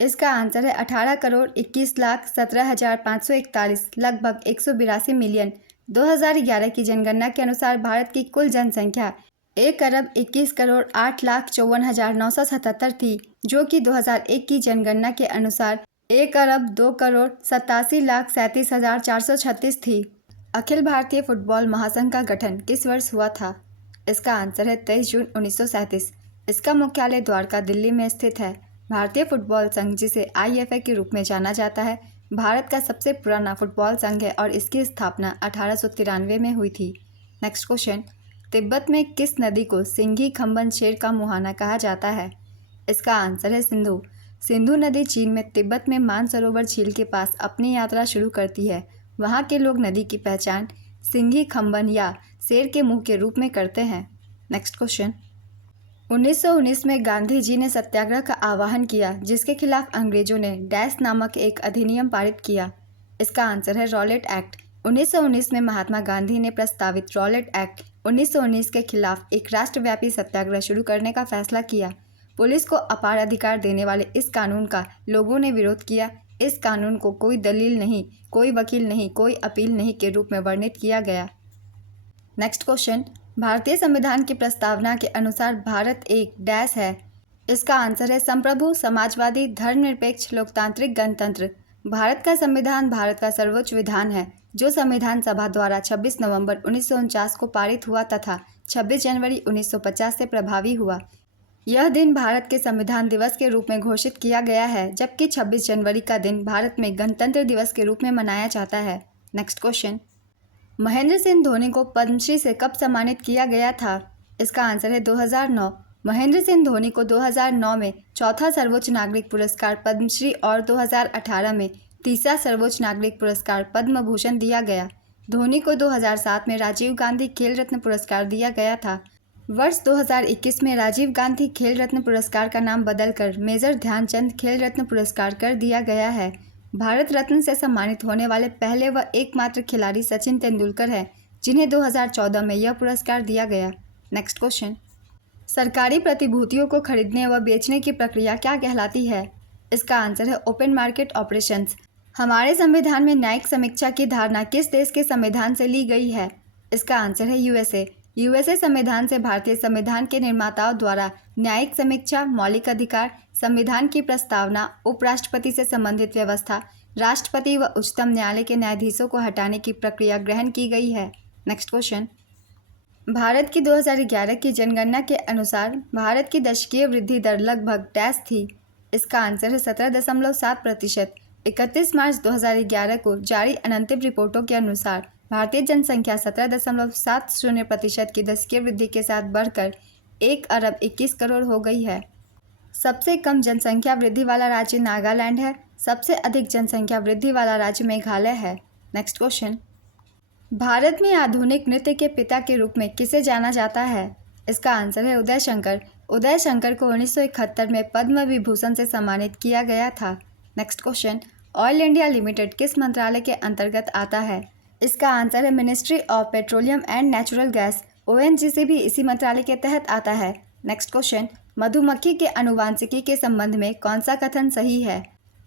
इसका आंसर है 18 करोड़ 21 लाख 17,541, लगभग 182 मिलियन। 2011 की जनगणना के अनुसार भारत की कुल जनसंख्या 1 अरब 21 करोड़ 8,54,977 थी, जो कि 2001 की जनगणना के अनुसार 1 अरब 2 करोड़ 87,37,436 थी। अखिल भारतीय फुटबॉल महासंघ का गठन किस वर्ष हुआ था? इसका आंसर है 23 जून 1937। इसका मुख्यालय द्वारका, दिल्ली में स्थित है। भारतीय फुटबॉल संघ, जिसे IFA के रूप में जाना जाता है, भारत का सबसे पुराना फुटबॉल संघ है और इसकी स्थापना 1893 में हुई थी। नेक्स्ट क्वेश्चन, तिब्बत में किस नदी को सिंघी खम्बन शेर का मुहाना कहा जाता है? इसका आंसर है सिंधु। सिंधु नदी चीन में तिब्बत में मानसरोवर झील के पास अपनी यात्रा शुरू करती है। वहाँ के लोग नदी की पहचान सिंघी खम्बन या शेर के मुंह के रूप में करते हैं। नेक्स्ट क्वेश्चन, 1919 में गांधी जी ने सत्याग्रह का आह्वान किया, जिसके खिलाफ अंग्रेजों ने डैश नामक एक अधिनियम पारित किया। इसका आंसर है रॉलेट एक्ट। 1919 में महात्मा गांधी ने प्रस्तावित रॉलेट एक्ट 1919 के खिलाफ एक राष्ट्रव्यापी सत्याग्रह शुरू करने का फैसला किया। पुलिस को अपार अधिकार देने वाले इस कानून का लोगों ने विरोध किया। इस कानून को कोई दलील नहीं, कोई वकील नहीं, कोई अपील नहीं के रूप में वर्णित किया गया। नेक्स्ट क्वेश्चन, भारतीय संविधान की प्रस्तावना के अनुसार भारत एक डैश है। इसका आंसर है संप्रभु, समाजवादी, धर्मनिरपेक्ष, लोकतांत्रिक गणतंत्र। भारत का संविधान भारत का सर्वोच्च विधान है, जो संविधान सभा द्वारा 26 नवंबर 1949 को पारित हुआ तथा 26 जनवरी 1950 से प्रभावी हुआ। यह दिन भारत के संविधान दिवस के रूप में घोषित किया गया है, जबकि 26 जनवरी का दिन भारत में गणतंत्र दिवस के रूप में मनाया जाता है। नेक्स्ट क्वेश्चन, महेंद्र सिंह धोनी को पद्मश्री से कब सम्मानित किया गया था? इसका आंसर है 2009। महेंद्र सिंह धोनी को 2009 में चौथा सर्वोच्च नागरिक पुरस्कार पद्मश्री और 2018 में तीसरा सर्वोच्च नागरिक पुरस्कार पद्म भूषण दिया गया। धोनी को 2007 में राजीव गांधी खेल रत्न पुरस्कार दिया गया था। वर्ष 2021 में राजीव गांधी खेल रत्न पुरस्कार का नाम बदलकर मेजर ध्यानचंद खेल रत्न पुरस्कार कर दिया गया है। भारत रत्न से सम्मानित होने वाले पहले व एकमात्र खिलाड़ी सचिन तेंदुलकर हैं, जिन्हें 2014 में यह पुरस्कार दिया गया। नेक्स्ट क्वेश्चन, सरकारी प्रतिभूतियों को खरीदने व बेचने की प्रक्रिया क्या कहलाती है? इसका आंसर है ओपन मार्केट ऑपरेशंस। हमारे संविधान में न्यायिक समीक्षा की धारणा किस देश के संविधान से ली गई है? इसका आंसर है यूएसए। यूएसए संविधान से भारतीय संविधान के निर्माताओं द्वारा न्यायिक समीक्षा, मौलिक अधिकार, संविधान की प्रस्तावना, उपराष्ट्रपति से संबंधित व्यवस्था, राष्ट्रपति व उच्चतम न्यायालय के न्यायाधीशों को हटाने की प्रक्रिया ग्रहण की गई है। नेक्स्ट क्वेश्चन, भारत की 2011 की जनगणना के अनुसार भारत की दशकीय वृद्धि दर लगभग डैश थी? इसका आंसर है 17.7%। 31 मार्च 2011 को जारी अनंतिम रिपोर्टों के अनुसार भारतीय जनसंख्या 17.70% की दशकीय वृद्धि के साथ बढ़कर 1 अरब 21 करोड़ हो गई है। सबसे कम जनसंख्या वृद्धि वाला राज्य नागालैंड है। सबसे अधिक जनसंख्या वृद्धि वाला राज्य मेघालय है। नेक्स्ट क्वेश्चन, भारत में आधुनिक नृत्य के पिता के रूप में किसे जाना जाता है? इसका आंसर है उदय शंकर। उदय शंकर को 1971 में पद्म विभूषण से सम्मानित किया गया था। Next question, oil India limited किस मंत्रालय के अंतर्गत आता है? इसका आंसर है ministry of petroleum and natural gas. ONGC भी इसी मंत्रालय के तहत आता है। नेक्स्ट क्वेश्चन, मधुमक्खी के आनुवांशिकी के संबंध में कौन सा कथन सही है?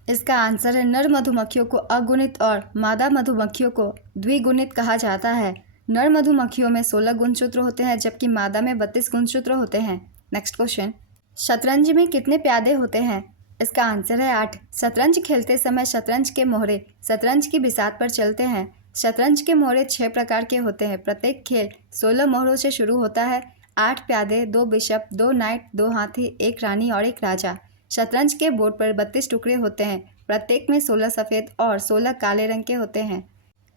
इसका आंसर है नर मधुमक्खियों को अगुणित और मादा मधुमक्खियों को द्विगुणित कहा जाता है। नर मधुमक्खियों में 16 गुणसूत्र होते हैं जबकि मादा में 32 गुणसूत्र होते हैं। नेक्स्ट क्वेश्चन, शतरंज में कितने प्यादे होते हैं? इसका आंसर है 8। शतरंज खेलते समय शतरंज के मोहरे शतरंज की बिसात पर चलते हैं। शतरंज के मोहरे 6 प्रकार के होते हैं। प्रत्येक खेल 16 मोहरों से शुरू होता है। 8 प्यादे, 2 बिशप, 2 नाइट, 2 हाथी, 1 रानी और 1 राजा। शतरंज के बोर्ड पर 32 टुकड़े होते हैं। प्रत्येक में 16 सफ़ेद और 16 काले रंग के होते हैं।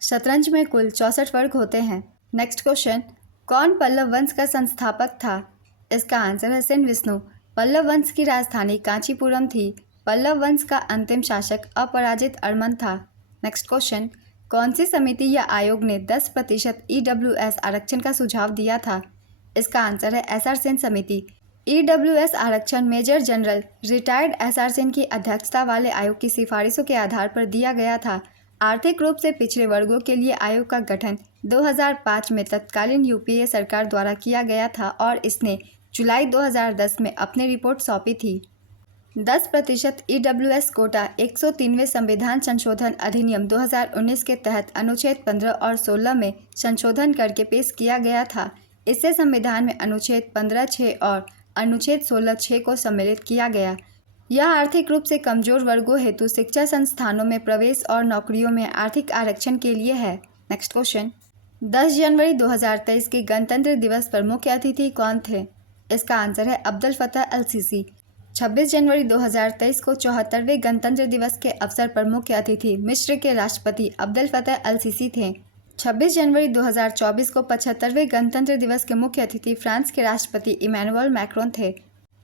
शतरंज में कुल 64 वर्ग होते हैं। नेक्स्ट क्वेश्चन, कौन पल्लव वंश का संस्थापक था? इसका आंसर है सेन विष्णु। पल्लव वंश की राजधानी कांचीपुरम थी। पल्लव वंश का अंतिम शासक अपराजित अर्मन था। नेक्स्ट क्वेश्चन, कौन सी समिति या आयोग ने 10% ईडब्ल्यूएस आरक्षण का सुझाव दिया था? इसका आंसर है एसआर सेन समिति। ईडब्ल्यूएस आरक्षण major general retired SR Sen की अध्यक्षता वाले आयोग की सिफारिशों के आधार पर दिया गया था। आर्थिक रूप से पिछड़े वर्गों के लिए आयोग का गठन 2005 में तत्कालीन यूपीए सरकार द्वारा किया गया था और इसने जुलाई 2010 में अपनी रिपोर्ट सौंपी थी। 10% ईडब्ल्यूएस कोटा 103वें संविधान संशोधन अधिनियम 2019 के तहत अनुच्छेद 15 और 16 में संशोधन करके पेश किया गया था। इससे संविधान में अनुच्छेद 15(6) और अनुच्छेद 16(6) को सम्मिलित किया गया। यह आर्थिक रूप से कमजोर वर्गों हेतु शिक्षा संस्थानों में प्रवेश और नौकरियों में आर्थिक आरक्षण के लिए है। नेक्स्ट क्वेश्चन, 10 जनवरी 2023 के गणतंत्र दिवस पर मुख्य अतिथि कौन थे? इसका आंसर है अब्दुल फतह अल सीसी। 26 जनवरी 2023 को 74वें गणतंत्र दिवस के अवसर पर मुख्य अतिथि मिस्र के राष्ट्रपति अब्दुल फतह अल सीसी थे। 26 जनवरी 2024 को 75वें गणतंत्र दिवस के मुख्य अतिथि फ्रांस के राष्ट्रपति इमैनुअल मैक्रोन थे।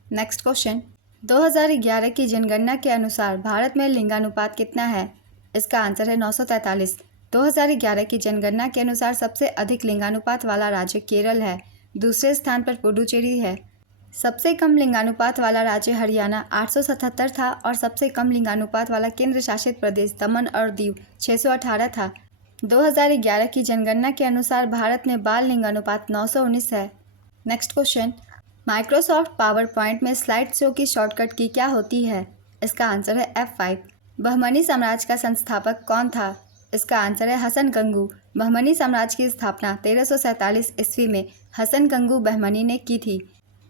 नेक्स्ट क्वेश्चन, 2011 की जनगणना के अनुसार भारत में लिंगानुपात कितना है? इसका आंसर है 943। 2011 की जनगणना के अनुसार सबसे अधिक लिंगानुपात वाला राज्य केरल है। दूसरे स्थान पर पुडुचेरी है। सबसे कम लिंगानुपात वाला राज्य हरियाणा 877 था और सबसे कम लिंगानुपात वाला केंद्र शासित प्रदेश दमन और दीव 618 था। 2011 की जनगणना के अनुसार भारत में बाल लिंगानुपात 919 है। Next question, Microsoft power point में स्लाइड शो की शॉर्टकट की क्या होती है? इसका आंसर है F5। बहमनी साम्राज्य का संस्थापक कौन था? इसका आंसर है हसन गंगू। बहमनी साम्राज्य की स्थापना 1347 ईस्वी में हसन गंगू बहमनी ने की थी।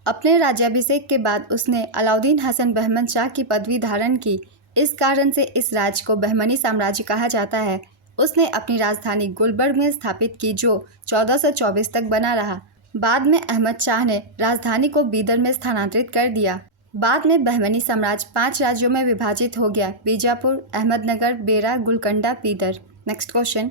अपने राज्याभिषेक के बाद उसने अलाउद्दीन हसन बहमन शाह की पदवी धारण की। इस कारण से इस राज्य को बहमनी साम्राज्य कहा जाता है। उसने अपनी राजधानी गुलबर्ग में स्थापित की जो 1424 तक बना रहा। बाद में अहमद शाह ने राजधानी को बीदर में स्थानांतरित कर दिया। बाद में बहमनी साम्राज्य 5 राज्यों में विभाजित हो गया: बीजापुर, अहमदनगर, बेरा, गुलकंडा, बीदर। नेक्स्ट क्वेश्चन,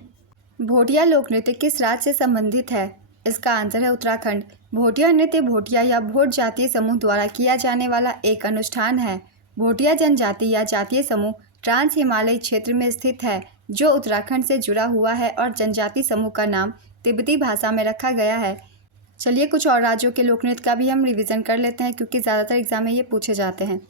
भोटिया लोक नृत्य किस राज्य से संबंधित है? इसका आंसर है उत्तराखंड। भोटिया नृत्य भोटिया या भोट जातीय समूह द्वारा किया जाने वाला एक अनुष्ठान है। भोटिया जनजाति या जातीय समूह ट्रांस हिमालयी क्षेत्र में स्थित है जो उत्तराखंड से जुड़ा हुआ है और जनजाति समूह का नाम तिब्बती भाषा में रखा गया है। चलिए कुछ और राज्यों के लोक नृत्य का भी हम रिवीजन कर लेते हैं क्योंकि ज़्यादातर एग्जाम में ये पूछे जाते हैं।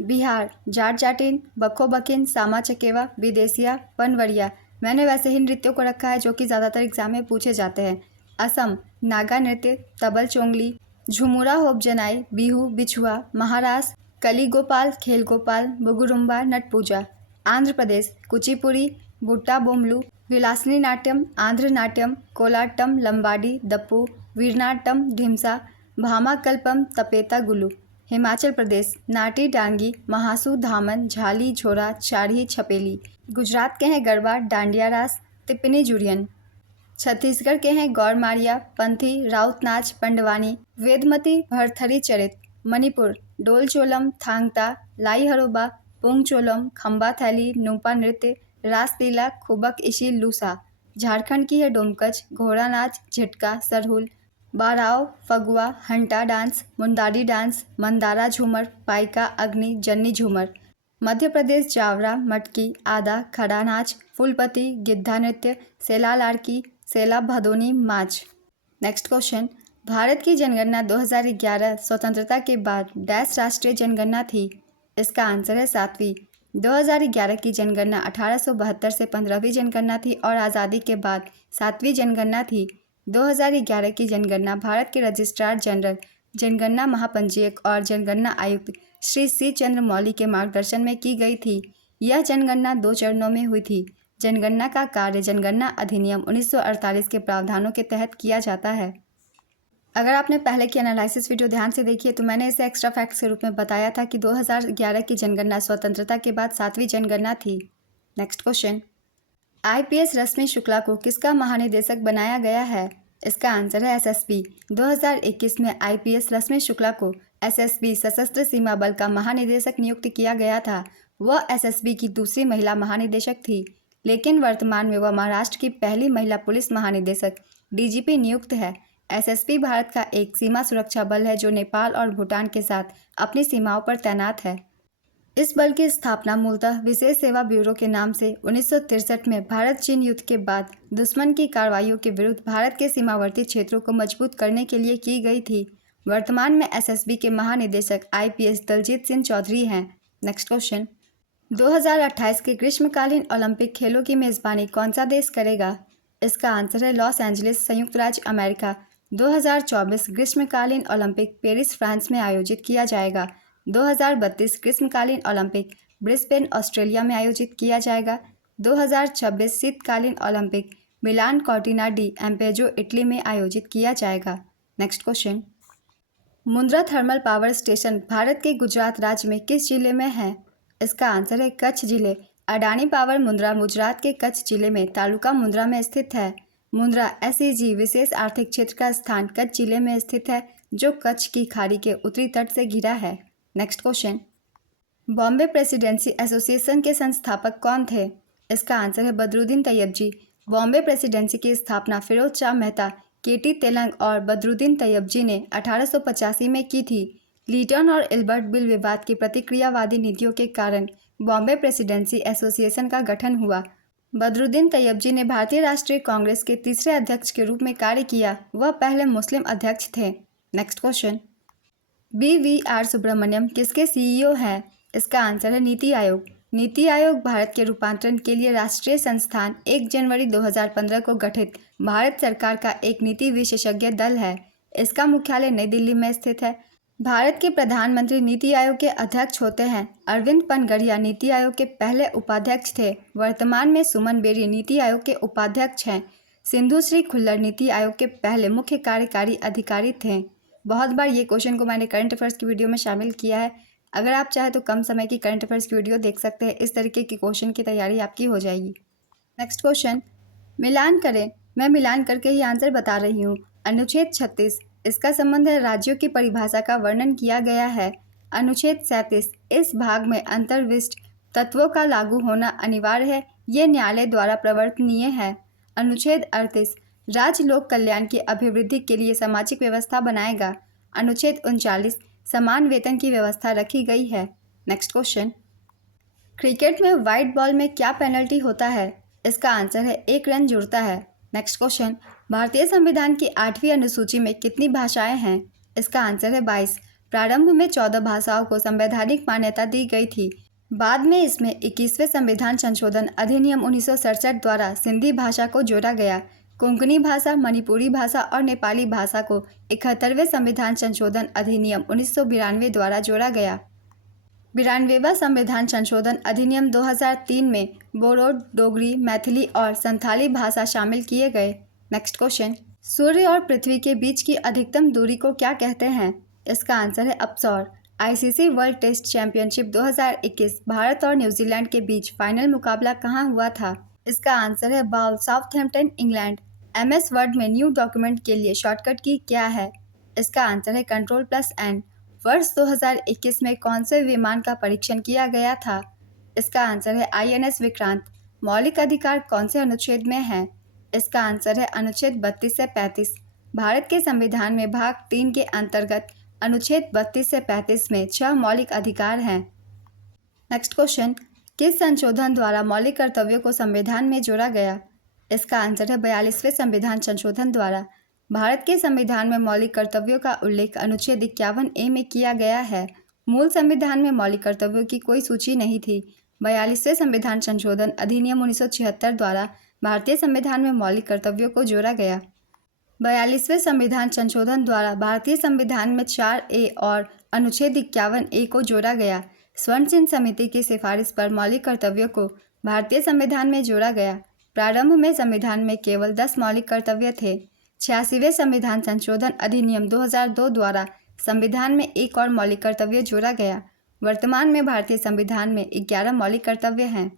बिहार जाट जाटिन, बखो बकिन, सामा चकेवा, विदेशिया, पनवरिया। मैंने वैसे ही नृत्यों को रखा है जो कि ज़्यादातर एग्जाम में पूछे जाते हैं। असम नागा नृत्य, तबल चोंगली, झुमुरा होप जनाई, बिहू, बिछुआ। महाराष्ट्र कली गोपाल, खेल गोपाल, बुगुरुम्बा, नट पूजा। आंध्र प्रदेश कुचिपुड़ी, बुट्टा बोमलू, विलासनी नाट्यम, आंध्र नाट्यम, कोलाटम, लंबाडी, दप्पू, वीरनाट्यम, ढिमसा, भामाकल्पम, तपेता गुलू। हिमाचल प्रदेश नाटी डांगी, महासू, धामन, झाली, झोरा, चाढ़ी, छपेली। गुजरात के हैं गरबा, डांडिया रास, तिप्पनी जुड़ियन। छत्तीसगढ़ के हैं गौरमारिया, पंथी, राउत नाच, पंडवानी, वेदमती, भरथरी चरित। मणिपुर डोलचोलम, थांगता, लाई हरोबा, पुंगचोलम, खम्बा थैली, नूपा नृत्य, रासलीला, खुबक इशी, लूसा। झारखंड की है डोमकच, घोड़ा नाच, झिटका, सरहुल, बाराव, फगुआ, हंटा डांस, मुंडारी डांस, मंदारा झूमर, पाइका, अग्नि, जन्नी झूमर। मध्य प्रदेश जावरा, मटकी, आदा, खड़ा नाच, फूलपति, गिद्धा नृत्य, सेला लाड़की, सेला भदोनी, माच। नेक्स्ट क्वेश्चन, भारत की जनगणना 2011 स्वतंत्रता के बाद डैश राष्ट्रीय जनगणना थी। इसका आंसर है 7वीं। 2011 की जनगणना 1872 से 15वीं जनगणना थी और आज़ादी के बाद 7वीं जनगणना थी। 2011 की जनगणना भारत के रजिस्ट्रार जनरल, जनगणना महापंजीयक और जनगणना आयुक्त श्री सी चंद्रमौली के मार्गदर्शन में की गई थी। यह जनगणना 2 चरणों में हुई थी। जनगणना का कार्य जनगणना अधिनियम 1948 के प्रावधानों के तहत किया जाता है। अगर आपने पहले की एनालिसिस वीडियो ध्यान से देखी है तो मैंने इसे एक्स्ट्रा फैक्ट्स के रूप में बताया था कि 2011 की जनगणना स्वतंत्रता के बाद 7वीं जनगणना थी। नेक्स्ट क्वेश्चन, आईपीएस रश्मि शुक्ला को किसका महानिदेशक बनाया गया है। इसका आंसर है एसएसबी। 2021 में आईपीएस रश्मि शुक्ला को एसएसबी सशस्त्र सीमा बल का महानिदेशक नियुक्त किया गया था। वह एसएसबी की दूसरी महिला महानिदेशक थी, लेकिन वर्तमान में वह महाराष्ट्र की पहली महिला पुलिस महानिदेशक डीजीपी नियुक्त है। एसएसबी भारत का एक सीमा सुरक्षा बल है जो नेपाल और भूटान के साथ अपनी सीमाओं पर तैनात है। इस बल की स्थापना मूलतः विशेष सेवा ब्यूरो के नाम से 1963 में भारत चीन युद्ध के बाद दुश्मन की कार्रवाइयों के विरुद्ध भारत के सीमावर्ती क्षेत्रों को मजबूत करने के लिए की गई थी। वर्तमान में एसएसबी के महानिदेशक आईपीएस दलजीत सिंह चौधरी हैं। नेक्स्ट क्वेश्चन, 2028 के ग्रीष्मकालीन ओलंपिक खेलों की मेज़बानी कौन सा देश करेगा। इसका आंसर है लॉस एंजलिस, संयुक्त राज्य अमेरिका। 2024 ग्रीष्मकालीन ओलंपिक पेरिस, फ्रांस में आयोजित किया जाएगा। 2032 ग्रीष्मकालीन ओलंपिक ब्रिस्बेन, ऑस्ट्रेलिया में आयोजित किया जाएगा। 2026 शीतकालीन ओलंपिक मिलान कॉर्टिना डी एम्पेजो, इटली में आयोजित किया जाएगा। Next question, Mundra thermal power station Bharat के गुजरात राज्य में किस जिले में है। इसका आंसर है कच्छ जिले। अडानी पावर मुंद्रा गुजरात के कच्छ जिले में तालुका मुंद्रा में स्थित है। मुंद्रा एसईजी विशेष आर्थिक क्षेत्र का स्थान कच्छ जिले में स्थित है, जो कच्छ की खाड़ी के उत्तरी तट से घिरा है। Next question, Bombay presidency association के संस्थापक कौन थे। इसका आंसर है बदरुद्दीन तैयबजी। बॉम्बे प्रेसिडेंसी की स्थापना फिरोज शाह मेहता, केटी तेलंग और बदरुद्दीन तैयबजी ने 1885 में की थी। लीटन और इल्बर्ट बिल विवाद की प्रतिक्रियावादी नीतियों के कारण बॉम्बे प्रेसिडेंसी एसोसिएशन का गठन हुआ। बदरुद्दीन तैयबजी ने भारतीय राष्ट्रीय कांग्रेस के तीसरे अध्यक्ष के रूप में कार्य किया। वह पहले मुस्लिम अध्यक्ष थे। नेक्स्ट क्वेश्चन, BVR सुब्रमण्यम किसके सीईओ हैं। इसका आंसर है नीति आयोग। नीति आयोग भारत के रूपांतरण के लिए राष्ट्रीय संस्थान 1 जनवरी 2015 को गठित भारत सरकार का एक नीति विशेषज्ञ दल है। इसका मुख्यालय नई दिल्ली में स्थित है। भारत के प्रधानमंत्री नीति आयोग के अध्यक्ष होते हैं। अरविंद पनगढ़िया नीति आयोग के पहले उपाध्यक्ष थे। वर्तमान में सुमन बेरी नीति आयोग के उपाध्यक्ष हैं। सिंधु श्री खुल्लर नीति आयोग के पहले मुख्य कार्यकारी अधिकारी थे। बहुत बार ये क्वेश्चन को मैंने करंट अफेयर्स की वीडियो में शामिल किया है। अगर आप चाहें तो कम समय की करंट अफेयर्स की वीडियो देख सकते हैं। इस तरीके की क्वेश्चन की तैयारी आपकी हो जाएगी। नेक्स्ट क्वेश्चन, मिलान करें। मैं मिलान करके ही आंसर बता रही हूँ। अनुच्छेद 36, इसका संबंध है राज्यों की परिभाषा का वर्णन किया गया है। अनुच्छेद 37, इस भाग में अंतर्विष्ट तत्वों का लागू होना अनिवार्य है। ये न्यायालय द्वारा प्रवर्तनीय है। अनुच्छेद 38, राज्य लोक कल्याण की अभिवृद्धि के लिए सामाजिक व्यवस्था बनाएगा। अनुच्छेद 39, समान वेतन की व्यवस्था रखी गई है। नेक्स्ट क्वेश्चन, क्रिकेट में वाइड बॉल में क्या पेनल्टी होता है। इसका आंसर है 1 रन जुड़ता है। नेक्स्ट क्वेश्चन, भारतीय संविधान की 8वीं अनुसूची में कितनी भाषाएं हैं। इसका आंसर है 22। प्रारंभ में 14 भाषाओं को संवैधानिक मान्यता दी गई थी। बाद में इसमें 21वें संविधान संशोधन अधिनियम 1967 द्वारा सिंधी भाषा को जोड़ा गया। कोंकणी भाषा, मणिपुरी भाषा और नेपाली भाषा को 71वें संविधान संशोधन अधिनियम 1992 द्वारा जोड़ा गया। 92वां संविधान संशोधन अधिनियम 2003 में बोडो, डोगरी, मैथिली और संथाली भाषा शामिल किए गए। नेक्स्ट क्वेश्चन, सूर्य और पृथ्वी के बीच की अधिकतम दूरी को क्या कहते हैं? इसका आंसर है अपसौर। ICC world test championship 2021 Bharat और न्यूजीलैंड के बीच फाइनल मुकाबला कहाँ हुआ था? इसका आंसर है bowl, Southampton, England. MS Word में न्यू डॉक्यूमेंट के लिए शॉर्टकट की क्या है? इसका आंसर है Ctrl+N। वर्ष 2021 में कौन से विमान का परीक्षण किया गया था? इसका आंसर है INS विक्रांत। मौलिक अधिकार कौन से अनुच्छेद में है? इसका आंसर है अनुच्छेद 32 से 35। भारत के संविधान में भाग 3 के अंतर्गत अनुच्छेद 32 से 35 में 6 मौलिक अधिकार हैं। नेक्स्ट क्वेश्चन, किस संशोधन द्वारा मौलिक कर्तव्यों को संविधान में जोड़ा गया? इसका आंसर है 42वें संविधान संशोधन द्वारा। भारत के संविधान में मौलिक कर्तव्यों का उल्लेख अनुच्छेद 51A में किया गया है। मूल संविधान में मौलिक कर्तव्यों की कोई सूची नहीं थी। 42वें संविधान संशोधन अधिनियम 1976 द्वारा भारतीय संविधान में मौलिक कर्तव्यों को जोड़ा गया। 42वें संविधान संशोधन द्वारा भारतीय संविधान में 4A और अनुच्छेद 51A को जोड़ा गया। स्वर्ण चिन्ह समिति की सिफारिश पर मौलिक कर्तव्यों को भारतीय संविधान में जोड़ा गया। प्रारंभ में संविधान में केवल 10 मौलिक कर्तव्य थे। 86वें संविधान संशोधन अधिनियम 2002 द्वारा संविधान में एक और मौलिक कर्तव्य जोड़ा गया। वर्तमान में भारतीय संविधान में 11 मौलिक कर्तव्य हैं।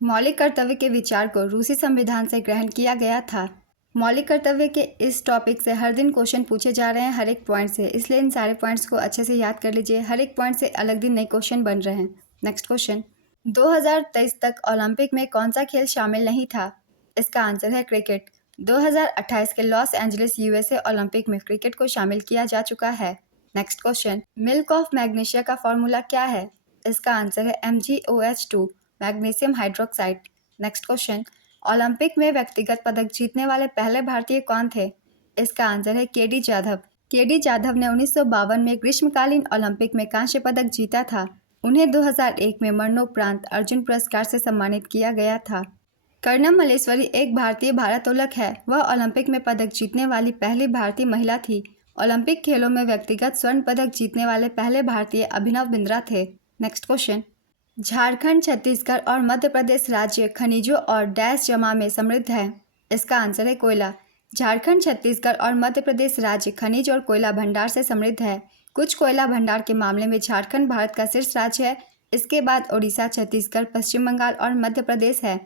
मौलिक कर्तव्य के विचार को रूसी संविधान से ग्रहण किया गया था। मौलिक कर्तव्य के इस टॉपिक से हर दिन क्वेश्चन पूछे जा रहे हैं, हर एक पॉइंट से, इसलिए इन सारे पॉइंट्स को अच्छे से याद कर लीजिए। हर एक पॉइंट से अलग दिन नए क्वेश्चन बन रहे हैं। नेक्स्ट क्वेश्चन, 2023 तक ओलंपिक में कौन सा खेल शामिल नहीं था? इसका आंसर है क्रिकेट। 2028 के लॉस एंजलिस USA ओलंपिक में क्रिकेट को शामिल किया जा चुका है। Next question, milk of magnesia का फॉर्मूला क्या है? इसका आंसर है MgOH2, magnesium hydroxide. Next question, Olympic में व्यक्तिगत पदक जीतने वाले पहले भारतीय कौन थे? इसका आंसर है KD जाधव। KD जाधव ने 1952 में ग्रीष्मकालीन ओलंपिक में कांस्य पदक जीता था। उन्हें 2001 में मरणोपरांत अर्जुन पुरस्कार से सम्मानित किया गया था। कर्णम मल्लेश्वरी एक भारतीय भारोत्तोलक है। वह ओलंपिक में पदक जीतने वाली पहली भारतीय महिला थी। ओलंपिक खेलों में व्यक्तिगत स्वर्ण पदक जीतने वाले पहले भारतीय अभिनव बिंद्रा थे। नेक्स्ट क्वेश्चन, झारखंड, छत्तीसगढ़ और मध्य प्रदेश राज्य खनिजों और डैश जमा में समृद्ध है। इसका आंसर है कोयला। झारखंड, छत्तीसगढ़ और मध्य प्रदेश राज्य खनिज और कोयला भंडार से समृद्ध है। कुछ कोयला भंडार के मामले में झारखंड भारत का शीर्ष राज्य है। इसके बाद ओडिशा, छत्तीसगढ़, पश्चिम बंगाल और मध्य प्रदेश है।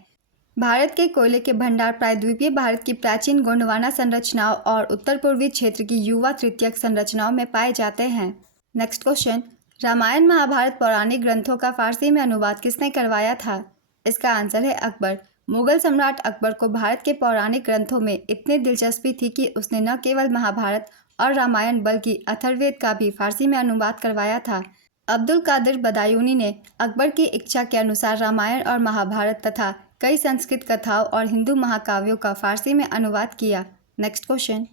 भारत के कोयले के भंडार प्रायद्वीपीय भारत की प्राचीन गोंडवाना संरचनाओं और उत्तर पूर्वी क्षेत्र की युवा तृतीयक संरचनाओं में पाए जाते हैं। नेक्स्ट क्वेश्चन, रामायण महाभारत पौराणिक ग्रंथों का फारसी में अनुवाद किसने करवाया था? इसका आंसर है अकबर। मुगल सम्राट अकबर को भारत के पौराणिक ग्रंथों में इतनी दिलचस्पी थी कि उसने न केवल महाभारत और रामायण बल्कि अथर्ववेद का भी फारसी में अनुवाद करवाया था। अब्दुल कादिर बदायूनी ने अकबर की इच्छा के अनुसार रामायण और महाभारत तथा कई संस्कृत कथाओं और हिंदू महाकाव्यों का फारसी में अनुवाद किया। नेक्स्ट क्वेश्चन,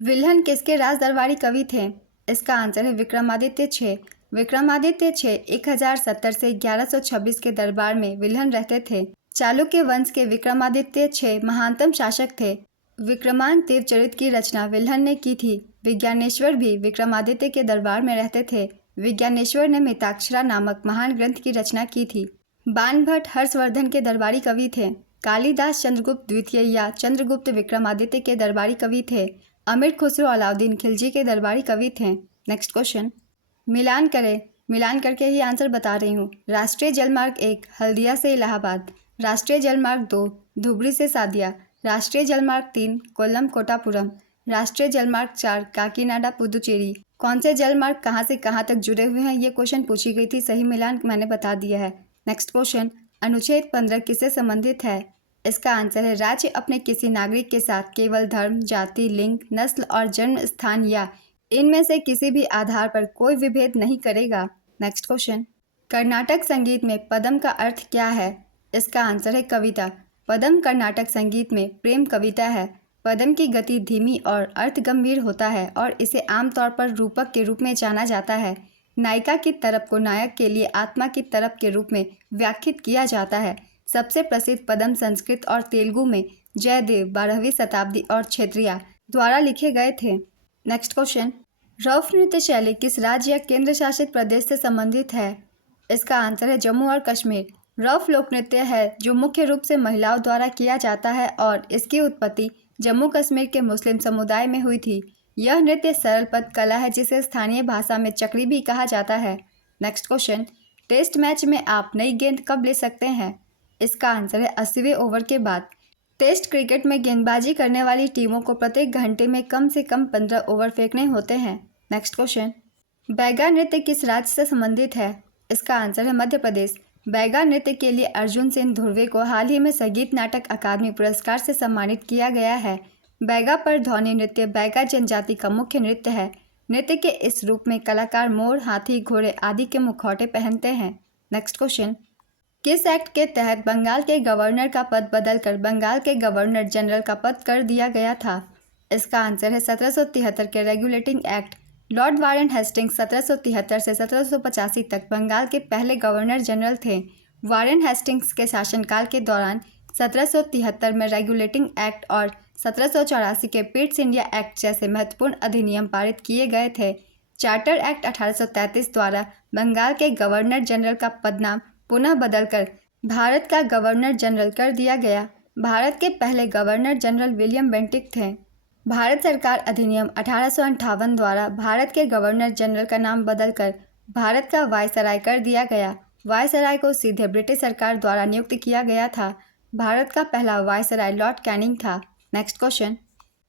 विल्हन किसके राज दरबारी कवि थे? इसका आंसर है विक्रमादित्य 6। विक्रमादित्य 6 1070 से 1126 के दरबार में विल्हन रहते थे। चालुक्य वंश के विक्रमादित्य 6 महानतम शासक थे। विक्रमांक देवचरित की रचना विल्हन ने की थी। विज्ञानेश्वर भी विक्रमादित्य के दरबार में रहते थे। विज्ञानेश्वर ने मिताक्षरा नामक महान ग्रंथ की रचना की थी। बाणभट्ट हर्षवर्धन के दरबारी कवि थे। कालिदास चंद्रगुप्त द्वितीय या चंद्रगुप्त विक्रमादित्य के दरबारी कवि थे। अमीर खुसरो अलाउद्दीन खिलजी के दरबारी कवि थे। नेक्स्ट क्वेश्चन, मिलान करें। मिलान करके ही आंसर बता रही हूँ। राष्ट्रीय जलमार्ग 1 हल्दिया से इलाहाबाद, राष्ट्रीय जलमार्ग 2 धुबरी से सादिया, राष्ट्रीय जलमार्ग 3 कोल्लम कोटापुरम, राष्ट्रीय जलमार्ग 4 काकीनाडा पुदुचेरी। कौन से जलमार्ग कहाँ से कहाँ तक जुड़े हुए हैं, ये क्वेश्चन पूछी गई थी। सही मिलान मैंने बता दिया है। नेक्स्ट क्वेश्चन, अनुच्छेद 15 किससे संबंधित है? इसका आंसर है राज्य अपने किसी नागरिक के साथ केवल धर्म, जाति, लिंग, नस्ल और जन्म स्थान या इनमें से किसी भी आधार पर कोई विभेद नहीं करेगा। नेक्स्ट क्वेश्चन, कर्नाटक संगीत में पदम का अर्थ क्या है? इसका आंसर है कविता। पदम कर्नाटक संगीत में प्रेम कविता है। पदम की गति धीमी और अर्थ गंभीर होता है और इसे आमतौर पर रूपक के रूप में जाना जाता है। नायिका की तरफ को नायक के लिए आत्मा की तरफ के रूप में व्याख्यात किया जाता है। सबसे प्रसिद्ध पदम संस्कृत और तेलुगु में जयदेव 12वीं शताब्दी और क्षेत्रिया द्वारा लिखे गए थे। नेक्स्ट क्वेश्चन, रौफ नृत्य शैली किस राज्य या केंद्र शासित प्रदेश से संबंधित है? इसका आंसर है जम्मू और कश्मीर। रफ लोक नृत्य है जो मुख्य रूप से महिलाओं द्वारा किया जाता है और इसकी उत्पत्ति जम्मू कश्मीर के मुस्लिम समुदाय में हुई थी। यह नृत्य सरल पद कला है जिसे स्थानीय भाषा में चक्री भी कहा जाता है। नेक्स्ट क्वेश्चन, टेस्ट मैच में आप नई गेंद कब ले सकते हैं? इसका आंसर है 80वें ओवर के बाद। टेस्ट क्रिकेट में गेंदबाजी करने वाली टीमों को प्रत्येक घंटे में कम से कम 15 ओवर फेंकने होते हैं। नेक्स्ट क्वेश्चन, बैगा नृत्य किस राज्य से संबंधित है? इसका आंसर है मध्य प्रदेश। बैगा नृत्य के लिए अर्जुन सिंह धुर्वे को हाल ही में संगीत नाटक अकादमी पुरस्कार से सम्मानित किया गया है। बैगा पर ध्वनि नृत्य बैगा जनजाति का मुख्य नृत्य है। नृत्य के इस रूप में कलाकार मोर, हाथी, घोड़े आदि के मुखौटे पहनते हैं। नेक्स्ट क्वेश्चन, किस एक्ट के तहत बंगाल के गवर्नर का पद बदलकर बंगाल के गवर्नर जनरल का पद कर दिया गया था? इसका आंसर है 1773 के regulating act. Lord Warren Hastings 1773 से 1785 तक बंगाल के पहले गवर्नर जनरल थे। वारेन हेस्टिंग्स के शासनकाल के दौरान 1773 में रेगुलेटिंग एक्ट और 1784 के पिट्स इंडिया एक्ट जैसे महत्वपूर्ण अधिनियम पारित किए गए थे। चार्टर एक्ट 1833 द्वारा बंगाल के गवर्नर जनरल का पदनाम पुनः बदलकर भारत का गवर्नर जनरल कर दिया गया। भारत के पहले गवर्नर जनरल विलियम बेंटिक थे। भारत सरकार अधिनियम 1858 द्वारा भारत के गवर्नर जनरल का नाम बदलकर भारत का वायसराय कर दिया गया। वायसराय को सीधे ब्रिटिश सरकार द्वारा नियुक्त किया गया था। भारत का पहला वायसराय लॉर्ड कैनिंग था। नेक्स्ट क्वेश्चन,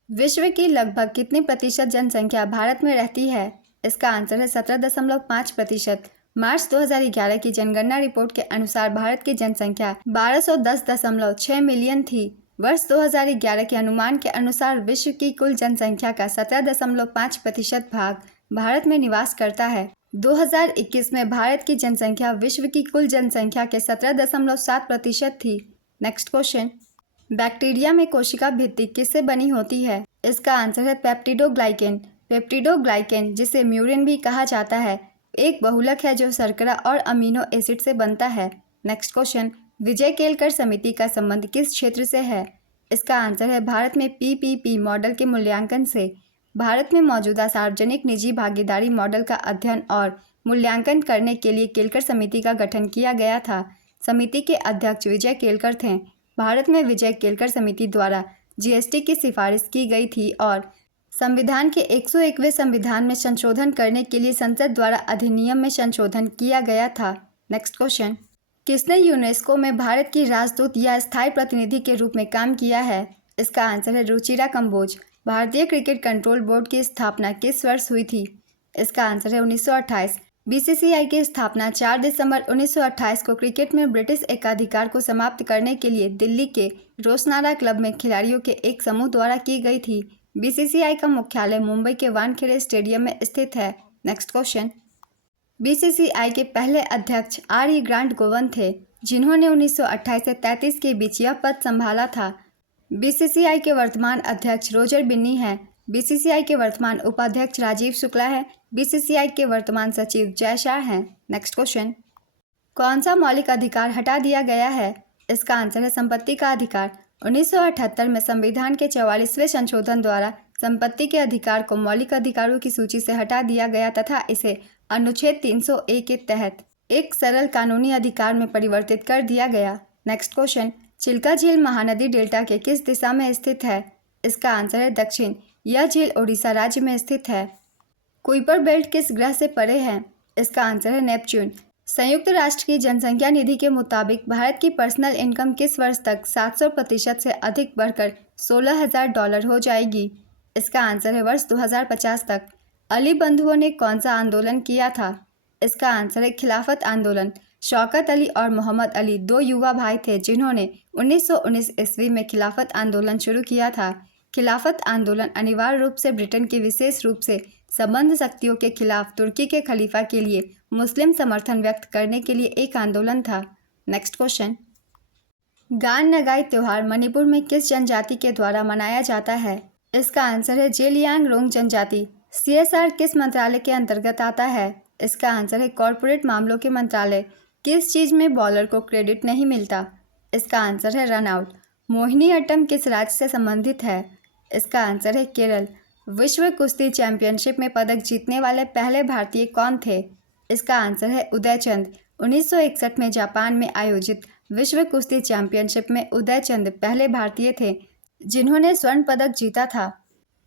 विश्व की लगभग कितनी प्रतिशत जनसंख्या भारत में रहती है? इसका आंसर है 17.5%। मार्च 2011 की जनगणना रिपोर्ट के अनुसार भारत की जनसंख्या 1210.6 मिलियन थी। वर्ष 2011 के अनुमान के अनुसार विश्व की कुल जनसंख्या का 17.5% भाग भारत में निवास करता है। 2021 में भारत की जनसंख्या विश्व की कुल जनसंख्या के 17.7% थी। नेक्स्ट क्वेश्चन, बैक्टीरिया में कोशिका भित्ति किससे बनी होती है? इसका आंसर है पेप्टिडोग्लाइकेन। पेप्टिडोग्लाइकेन, जिसे म्यूरिन भी कहा जाता है, एक बहुलक है जो शर्करा और अमीनो एसिड से बनता है। नेक्स्ट क्वेश्चन, विजय केलकर समिति का संबंध किस क्षेत्र से है? इसका आंसर है भारत में पीपीपी मॉडल के मूल्यांकन से। भारत में मौजूदा सार्वजनिक निजी भागीदारी मॉडल का अध्ययन और मूल्यांकन करने के लिए केलकर समिति का गठन किया गया था। समिति के अध्यक्ष विजय केलकर थे। भारत में विजय केलकर समिति द्वारा जीएसटी की सिफारिश की गई थी और संविधान के 101वें संविधान में संशोधन करने के लिए संसद द्वारा अधिनियम में संशोधन किया गया था। नेक्स्ट क्वेश्चन, किसने यूनेस्को में भारत की राजदूत या स्थायी प्रतिनिधि के रूप में काम किया है? इसका आंसर है रुचिरा कंबोज। भारतीय क्रिकेट कंट्रोल बोर्ड की स्थापना किस वर्ष हुई थी? इसका आंसर है 1928। बीसीसीआई की स्थापना 4 दिसंबर 1928 को क्रिकेट में ब्रिटिश एकाधिकार को समाप्त करने के लिए दिल्ली के रोशनारा क्लब में खिलाड़ियों के एक समूह द्वारा की गई थी। बीसीसीआई का मुख्यालय मुंबई के वानखेड़े स्टेडियम में स्थित है। नेक्स्ट क्वेश्चन, बीसीसीआई के पहले अध्यक्ष आर.ई. ग्रांट गोवन थे, जिन्होंने 1928 से 33 के बीच यह पद संभाला था। बीसीसीआई के वर्तमान अध्यक्ष रोजर बिन्नी हैं। बीसीसीआई के वर्तमान उपाध्यक्ष राजीव शुक्ला है। बीसीसीआई के वर्तमान सचिव जय शाह हैं। नेक्स्ट क्वेश्चन, कौन सा मौलिक अधिकार हटा दिया गया है? इसका आंसर है संपत्ति का अधिकार। 1978 में संविधान के 44वें संशोधन द्वारा संपत्ति के अधिकार को मौलिक अधिकारों की सूची से हटा दिया गया तथा इसे अनुच्छेद 300A के तहत एक सरल कानूनी अधिकार में परिवर्तित कर दिया गया। नेक्स्ट क्वेश्चन, चिल्का झील महानदी डेल्टा के किस दिशा में स्थित है? इसका आंसर है दक्षिण। यह झील ओडिशा राज्य में स्थित है। कुइपर बेल्ट किस ग्रह से परे है? इसका आंसर है नेपच्यून। संयुक्त राष्ट्र की जनसंख्या निधि के मुताबिक भारत की पर्सनल इनकम किस वर्ष तक 700% से अधिक बढ़कर $16,000 हो जाएगी? इसका आंसर है वर्ष 2050 तक। अली बंधुओं ने कौन सा आंदोलन किया था? इसका आंसर है खिलाफत आंदोलन। शौकत अली और मोहम्मद अली 2 युवा भाई थे जिन्होंने 1919 ईस्वी में खिलाफत आंदोलन शुरू किया था। खिलाफत आंदोलन अनिवार्य रूप से ब्रिटेन की विशेष रूप से संबद्ध शक्तियों के खिलाफ तुर्की के खलीफा के लिए मुस्लिम समर्थन व्यक्त करने के लिए एक आंदोलन था। नेक्स्ट क्वेश्चन, गान नगाई त्योहार मणिपुर में किस जनजाति के द्वारा मनाया जाता है? इसका आंसर है जेलियांगरोंग जनजाति। सीएसआर किस मंत्रालय के अंतर्गत आता है? इसका आंसर है कॉरपोरेट मामलों के मंत्रालय। किस चीज़ में बॉलर को क्रेडिट नहीं मिलता? इसका आंसर है रन आउट। मोहिनीअट्टम किस राज्य से संबंधित है? इसका आंसर है केरल। विश्व कुश्ती चैंपियनशिप में पदक जीतने वाले पहले भारतीय कौन थे? इसका आंसर है उदय चंद। 1961 में जापान में आयोजित विश्व कुश्ती चैंपियनशिप में उदय चंद पहले भारतीय थे जिन्होंने स्वर्ण पदक जीता था।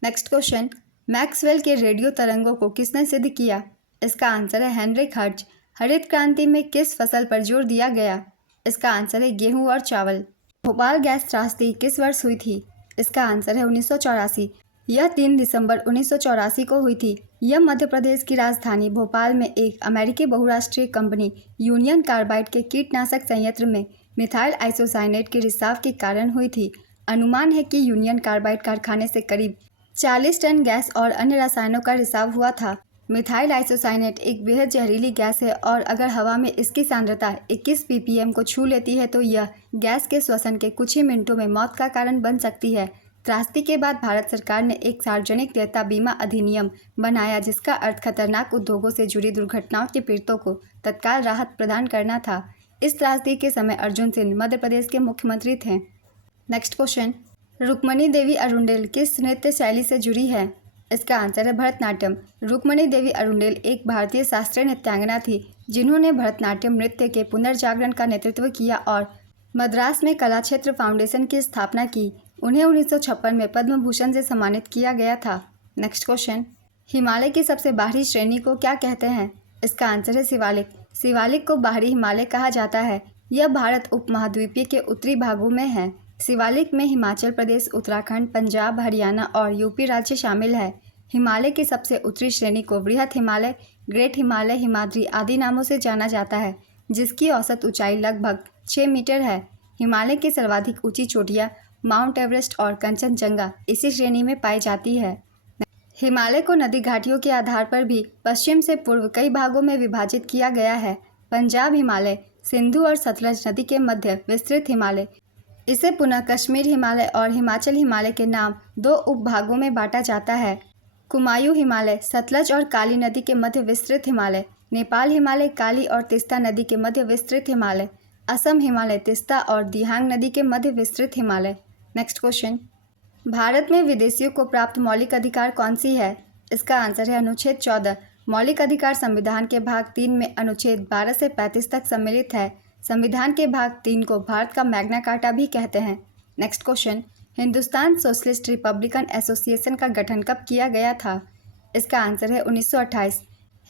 नेक्स्ट क्वेश्चन, मैक्सवेल के रेडियो तरंगों को किसने सिद्ध किया? इसका आंसर है हेनरिक हर्ट्ज। हरित क्रांति में किस फसल पर जोर दिया गया? इसका आंसर है गेहूं और चावल। भोपाल गैस त्रासदी किस वर्ष हुई थी? इसका आंसर है 1984। यह 3 दिसंबर 1984 को हुई थी। यह मध्य प्रदेश की राजधानी भोपाल में एक अमेरिकी बहुराष्ट्रीय कंपनी यूनियन कार्बाइड के कीटनाशक संयंत्र में मिथाइल आइसोसाइनेट के रिसाव के कारण हुई थी। अनुमान है कि यूनियन कार्बाइड कारखाने से करीब 40 टन गैस और अन्य रसायनों का रिसाव हुआ था। मिथाइल आइसोसाइनेट एक बेहद जहरीली गैस है और अगर हवा में इसकी सांद्रता 21 ppm को छू लेती है तो यह गैस के श्वसन के कुछ ही मिनटों में मौत का कारण बन सकती है। त्रासदी के बाद भारत सरकार ने एक सार्वजनिक देयता बीमा अधिनियम बनाया जिसका अर्थ खतरनाक उद्योगों से जुड़ी दुर्घटनाओं के पीड़ितों को तत्काल राहत प्रदान करना था। इस त्रासदी के समय अर्जुन सिंह मध्य प्रदेश के मुख्यमंत्री थे। नेक्स्ट क्वेश्चन, रुक्मणी देवी अरुंडेल किस नृत्य शैली से जुड़ी है? इसका आंसर है भरतनाट्यम। रुक्मणी देवी अरुंडेल एक भारतीय शास्त्रीय नृत्यांगना थी जिन्होंने भरतनाट्यम नृत्य के पुनर्जागरण का नेतृत्व किया और मद्रास में कला क्षेत्र फाउंडेशन की स्थापना की। उन्हें 1956 में पद्म भूषण से सम्मानित किया गया था। नेक्स्ट क्वेश्चन, हिमालय की सबसे बाहरी श्रेणी को क्या कहते हैं? इसका आंसर है शिवालिक। शिवालिक को बाहरी हिमालय कहा जाता है। यह भारत उपमहाद्वीपीय के उत्तरी भागों में है। शिवालिक में हिमाचल प्रदेश, उत्तराखंड, पंजाब, हरियाणा और यूपी राज्य शामिल है। हिमालय की सबसे उत्तरी श्रेणी को बृहत हिमालय, ग्रेट हिमालय, हिमाद्री आदि नामों से जाना जाता है जिसकी औसत ऊंचाई लगभग 6 मीटर है। हिमालय की सर्वाधिक ऊंची चोटियाँ माउंट एवरेस्ट और कंचनजंगा इसी श्रेणी में पाई जाती है। हिमालय को नदी घाटियों के आधार पर भी पश्चिम से पूर्व कई भागों में विभाजित किया गया है। पंजाब हिमालय, सिंधु और सतलज नदी के मध्य विस्तृत हिमालय, इसे पुनः कश्मीर हिमालय और हिमाचल हिमालय के नाम 2 उपभागों में बांटा जाता है। कुमायूं हिमालय, सतलज और काली नदी के मध्य विस्तृत हिमालय, नेपाल हिमालय, काली और तिस्ता नदी के मध्य विस्तृत हिमालय, असम हिमालय, तिस्ता और दिहांग नदी के मध्य विस्तृत हिमालय। नेक्स्ट क्वेश्चन, भारत में विदेशियों को प्राप्त मौलिक अधिकार कौन सी है? इसका आंसर है अनुच्छेद 14। मौलिक अधिकार संविधान के भाग 3 में अनुच्छेद 12 से 35 तक सम्मिलित है। संविधान के भाग 3 को भारत का मैग्ना कार्टा भी कहते हैं। Next question, Hindustan socialist Republican association का गठन कब किया गया था? इसका आंसर है 1928।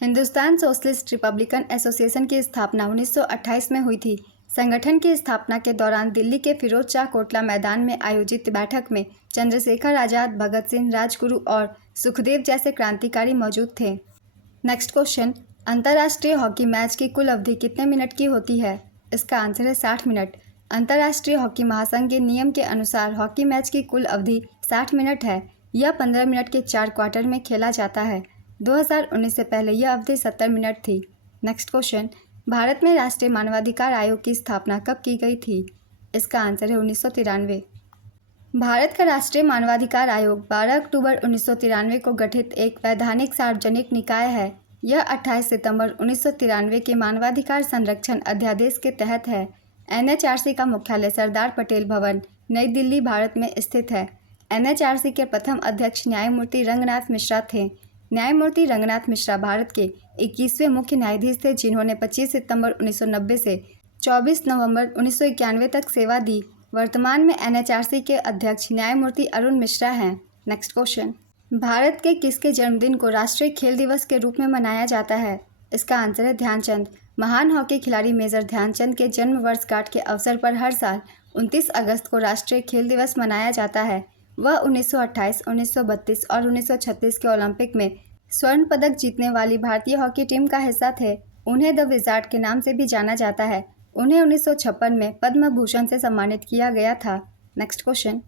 हिंदुस्तान सोशलिस्ट रिपब्लिकन एसोसिएशन की स्थापना 1928 में हुई थी। संगठन की स्थापना के दौरान दिल्ली के फिरोज शाह कोटला मैदान में आयोजित बैठक में चंद्रशेखर आजाद, भगत सिंह, राजगुरु और सुखदेव जैसे क्रांतिकारी मौजूद थे। नेक्स्ट क्वेश्चन, अंतर्राष्ट्रीय हॉकी मैच की कुल अवधि कितने मिनट की होती है? इसका आंसर है 60 मिनट। अंतर्राष्ट्रीय हॉकी महासंघ के नियम के अनुसार हॉकी मैच की कुल अवधि 60 मिनट है। यह 15 मिनट के 4 क्वार्टर में खेला जाता है। 2019 से पहले यह अवधि 70 मिनट थी। नेक्स्ट क्वेश्चन, भारत में राष्ट्रीय मानवाधिकार आयोग की स्थापना कब की गई थी? इसका आंसर है 1993। भारत का राष्ट्रीय मानवाधिकार आयोग 12 अक्टूबर 1993 को गठित एक वैधानिक सार्वजनिक निकाय है। यह 28 सितंबर 1993 के मानवाधिकार संरक्षण अध्यादेश के तहत है। NHRC का मुख्यालय सरदार पटेल भवन, नई दिल्ली, भारत में स्थित है। NHRC के प्रथम अध्यक्ष न्यायमूर्ति रंगनाथ मिश्रा थे। न्यायमूर्ति रंगनाथ मिश्रा भारत के 21वें मुख्य न्यायाधीश थे जिन्होंने 25 सितंबर 1990 से 24 नवंबर 1991 तक सेवा दी। वर्तमान में NHRC के अध्यक्ष न्यायमूर्ति अरुण मिश्रा हैं। नेक्स्ट क्वेश्चन, भारत के किसके जन्मदिन को राष्ट्रीय खेल दिवस के रूप में मनाया जाता है? इसका आंसर है ध्यानचंद। महान हॉकी खिलाड़ी मेजर ध्यानचंद के जन्म वर्षगांठ के अवसर पर हर साल 29 अगस्त को राष्ट्रीय खेल दिवस मनाया जाता है। वह 1928, 1932 और 1936 के ओलंपिक में स्वर्ण पदक जीतने वाली भारतीय हॉकी टीम का हिस्सा थे। उन्हें द विजार्ड के नाम से भी जाना जाता है। उन्हें 1956 में पद्म भूषण से सम्मानित किया गया था। Next question,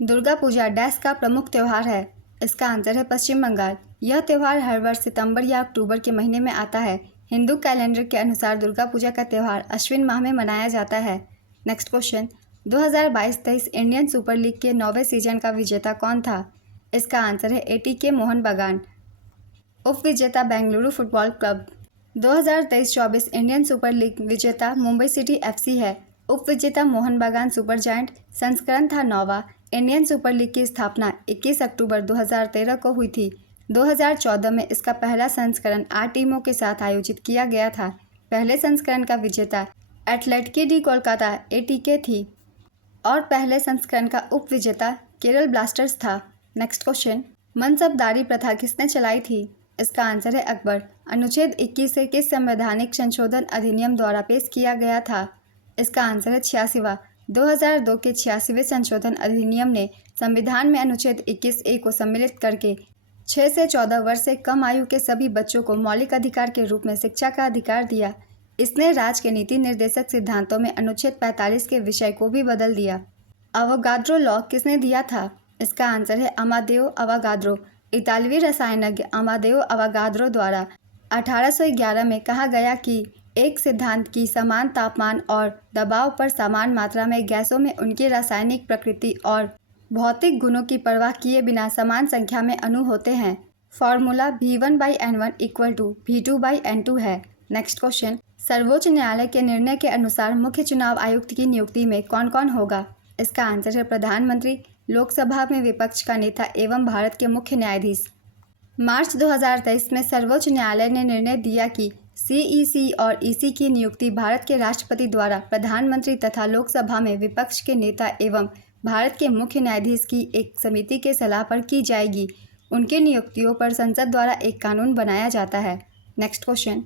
Durga Puja dash का प्रमुख त्यौहार है? इसका आंसर है पश्चिम बंगाल। यह त्यौहार हर वर्ष सितंबर या अक्टूबर के महीने में आता है। हिंदू कैलेंडर के अनुसार दुर्गा पूजा का त्यौहार अश्विन माह में मनाया जाता है। Next question, 2022-23 Indian super league के 9वें सीजन का विजेता कौन था? इसका आंसर है ATK मोहन बगान। उप विजेता Bengaluru football club. 2023-24 Indian super league विजेता मुंबई सिटी FC है। उप विजेता मोहन बगान सुपर जायंट। संस्करण था 9वां। इंडियन सुपर लीग की स्थापना 21 अक्टूबर 2013 को हुई थी। 2014 में इसका पहला संस्करण 8 टीमों के साथ आयोजित किया गया था। पहले संस्करण का विजेता एटलेटिको डी कोलकाता ATK थी और पहले संस्करण का उप विजेता केरल ब्लास्टर्स था। नेक्स्ट क्वेश्चन, मनसबदारी प्रथा किसने चलाई थी? इसका आंसर है अकबर। अनुच्छेद 21 से किस संवैधानिक संशोधन अधिनियम द्वारा पेश किया गया था? इसका आंसर है 86वां। 2002 के 86वें संशोधन अधिनियम ने संविधान में अनुच्छेद 21A को सम्मिलित करके 6 से 14 वर्ष से कम आयु के सभी बच्चों को मौलिक अधिकार के रूप में शिक्षा का अधिकार दिया। इसने राज्य के नीति निर्देशक सिद्धांतों में अनुच्छेद 45 के विषय को भी बदल दिया। अवोगाद्रो लॉ किसने दिया था? इसका आंसर है अमादेओ अवोगाद्रो। इतालवी रसायनज्ञ अमादेओ अवोगाद्रो द्वारा 1811 में कहा गया कि एक सिद्धांत की समान तापमान और दबाव पर समान मात्रा में गैसों में उनकी रासायनिक प्रकृति और भौतिक गुणों की परवाह किए बिना समान संख्या में अणु होते हैं। फॉर्मूला V1/N1 = V2/N2 है। नेक्स्ट क्वेश्चन, सर्वोच्च न्यायालय के निर्णय के अनुसार मुख्य चुनाव आयुक्त की नियुक्ति में कौन कौन होगा? इसका आंसर है प्रधानमंत्री, लोकसभा में विपक्ष का नेता एवं भारत के मुख्य न्यायाधीश। मार्च 2023 में सर्वोच्च न्यायालय ने निर्णय दिया कि CEC और EC की नियुक्ति भारत के राष्ट्रपति द्वारा प्रधानमंत्री तथा लोकसभा में विपक्ष के नेता एवं भारत के मुख्य न्यायाधीश की एक समिति के सलाह पर की जाएगी। उनकी नियुक्तियों पर संसद द्वारा एक कानून बनाया जाता है। नेक्स्ट क्वेश्चन,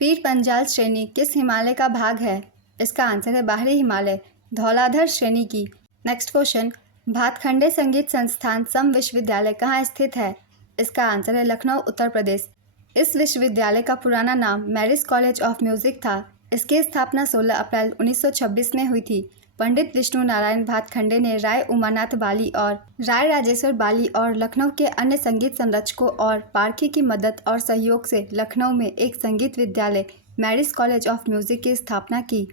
पीर पंजाल श्रेणी किस हिमालय का भाग है? इसका आंसर है बाहरी हिमालय, धौलाधर श्रेणी की। नेक्स्ट क्वेश्चन, भातखंडे संगीत संस्थान सम विश्वविद्यालय कहाँ स्थित है? इसका आंसर है लखनऊ, उत्तर प्रदेश। इस विश्वविद्यालय का पुराना नाम मैरिज कॉलेज ऑफ म्यूजिक था। इसकी स्थापना 16 अप्रैल 1926 में हुई थी। पंडित विष्णु नारायण भातखंडे ने राय उमानाथ बाली और राय राजेश्वर बाली और लखनऊ के अन्य संगीत संरक्षकों और पारखी की मदद और सहयोग से लखनऊ में एक संगीत विद्यालय मैरिज कॉलेज ऑफ म्यूजिक की स्थापना की।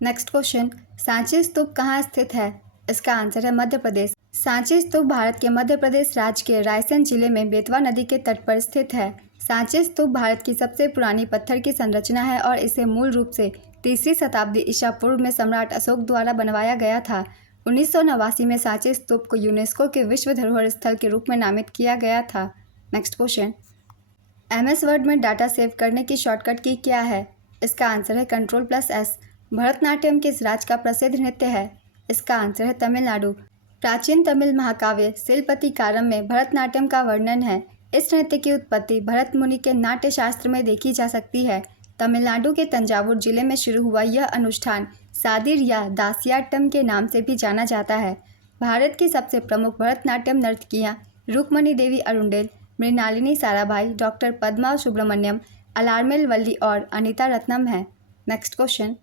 नेक्स्ट क्वेश्चन, सांची स्तूप कहाँ स्थित है? इसका आंसर है मध्य प्रदेश। सांची स्तूप भारत के मध्य प्रदेश राज्य के रायसेन जिले में बेतवा नदी के तट पर स्थित है। सांची स्तूप भारत की सबसे पुरानी पत्थर की संरचना है और इसे मूल रूप से 3री शताब्दी ईसा पूर्व में सम्राट अशोक द्वारा बनवाया गया था। 1989 में सांची स्तूप को यूनेस्को के विश्व धरोहर स्थल के रूप में नामित किया गया था। नेक्स्ट क्वेश्चन, MS वर्ड में डाटा सेव करने की शॉर्टकट की क्या है? इसका आंसर है Ctrl+S। भरतनाट्यम किस राज्य का प्रसिद्ध नृत्य है? इसका आंसर है तमिलनाडु। प्राचीन तमिल महाकाव्य शिलपतिकारम में भरतनाट्यम का वर्णन है। इस नृत्य की उत्पत्ति भरत मुनि के नाट्य शास्त्र में देखी जा सकती है। तमिलनाडु के तंजावुर जिले में शुरू हुआ यह अनुष्ठान सादिर या दासियाट्टम के नाम से भी जाना जाता है। भारत की सबसे प्रमुख भरतनाट्यम नर्तकियाँ रुक्मणी देवी अरुंडेल, मृणालिनी साराभाई, डॉक्टर पद्मा सुब्रमण्यम, अलारमेल वल्ली और अनीता रत्नम हैं। नेक्स्ट क्वेश्चन,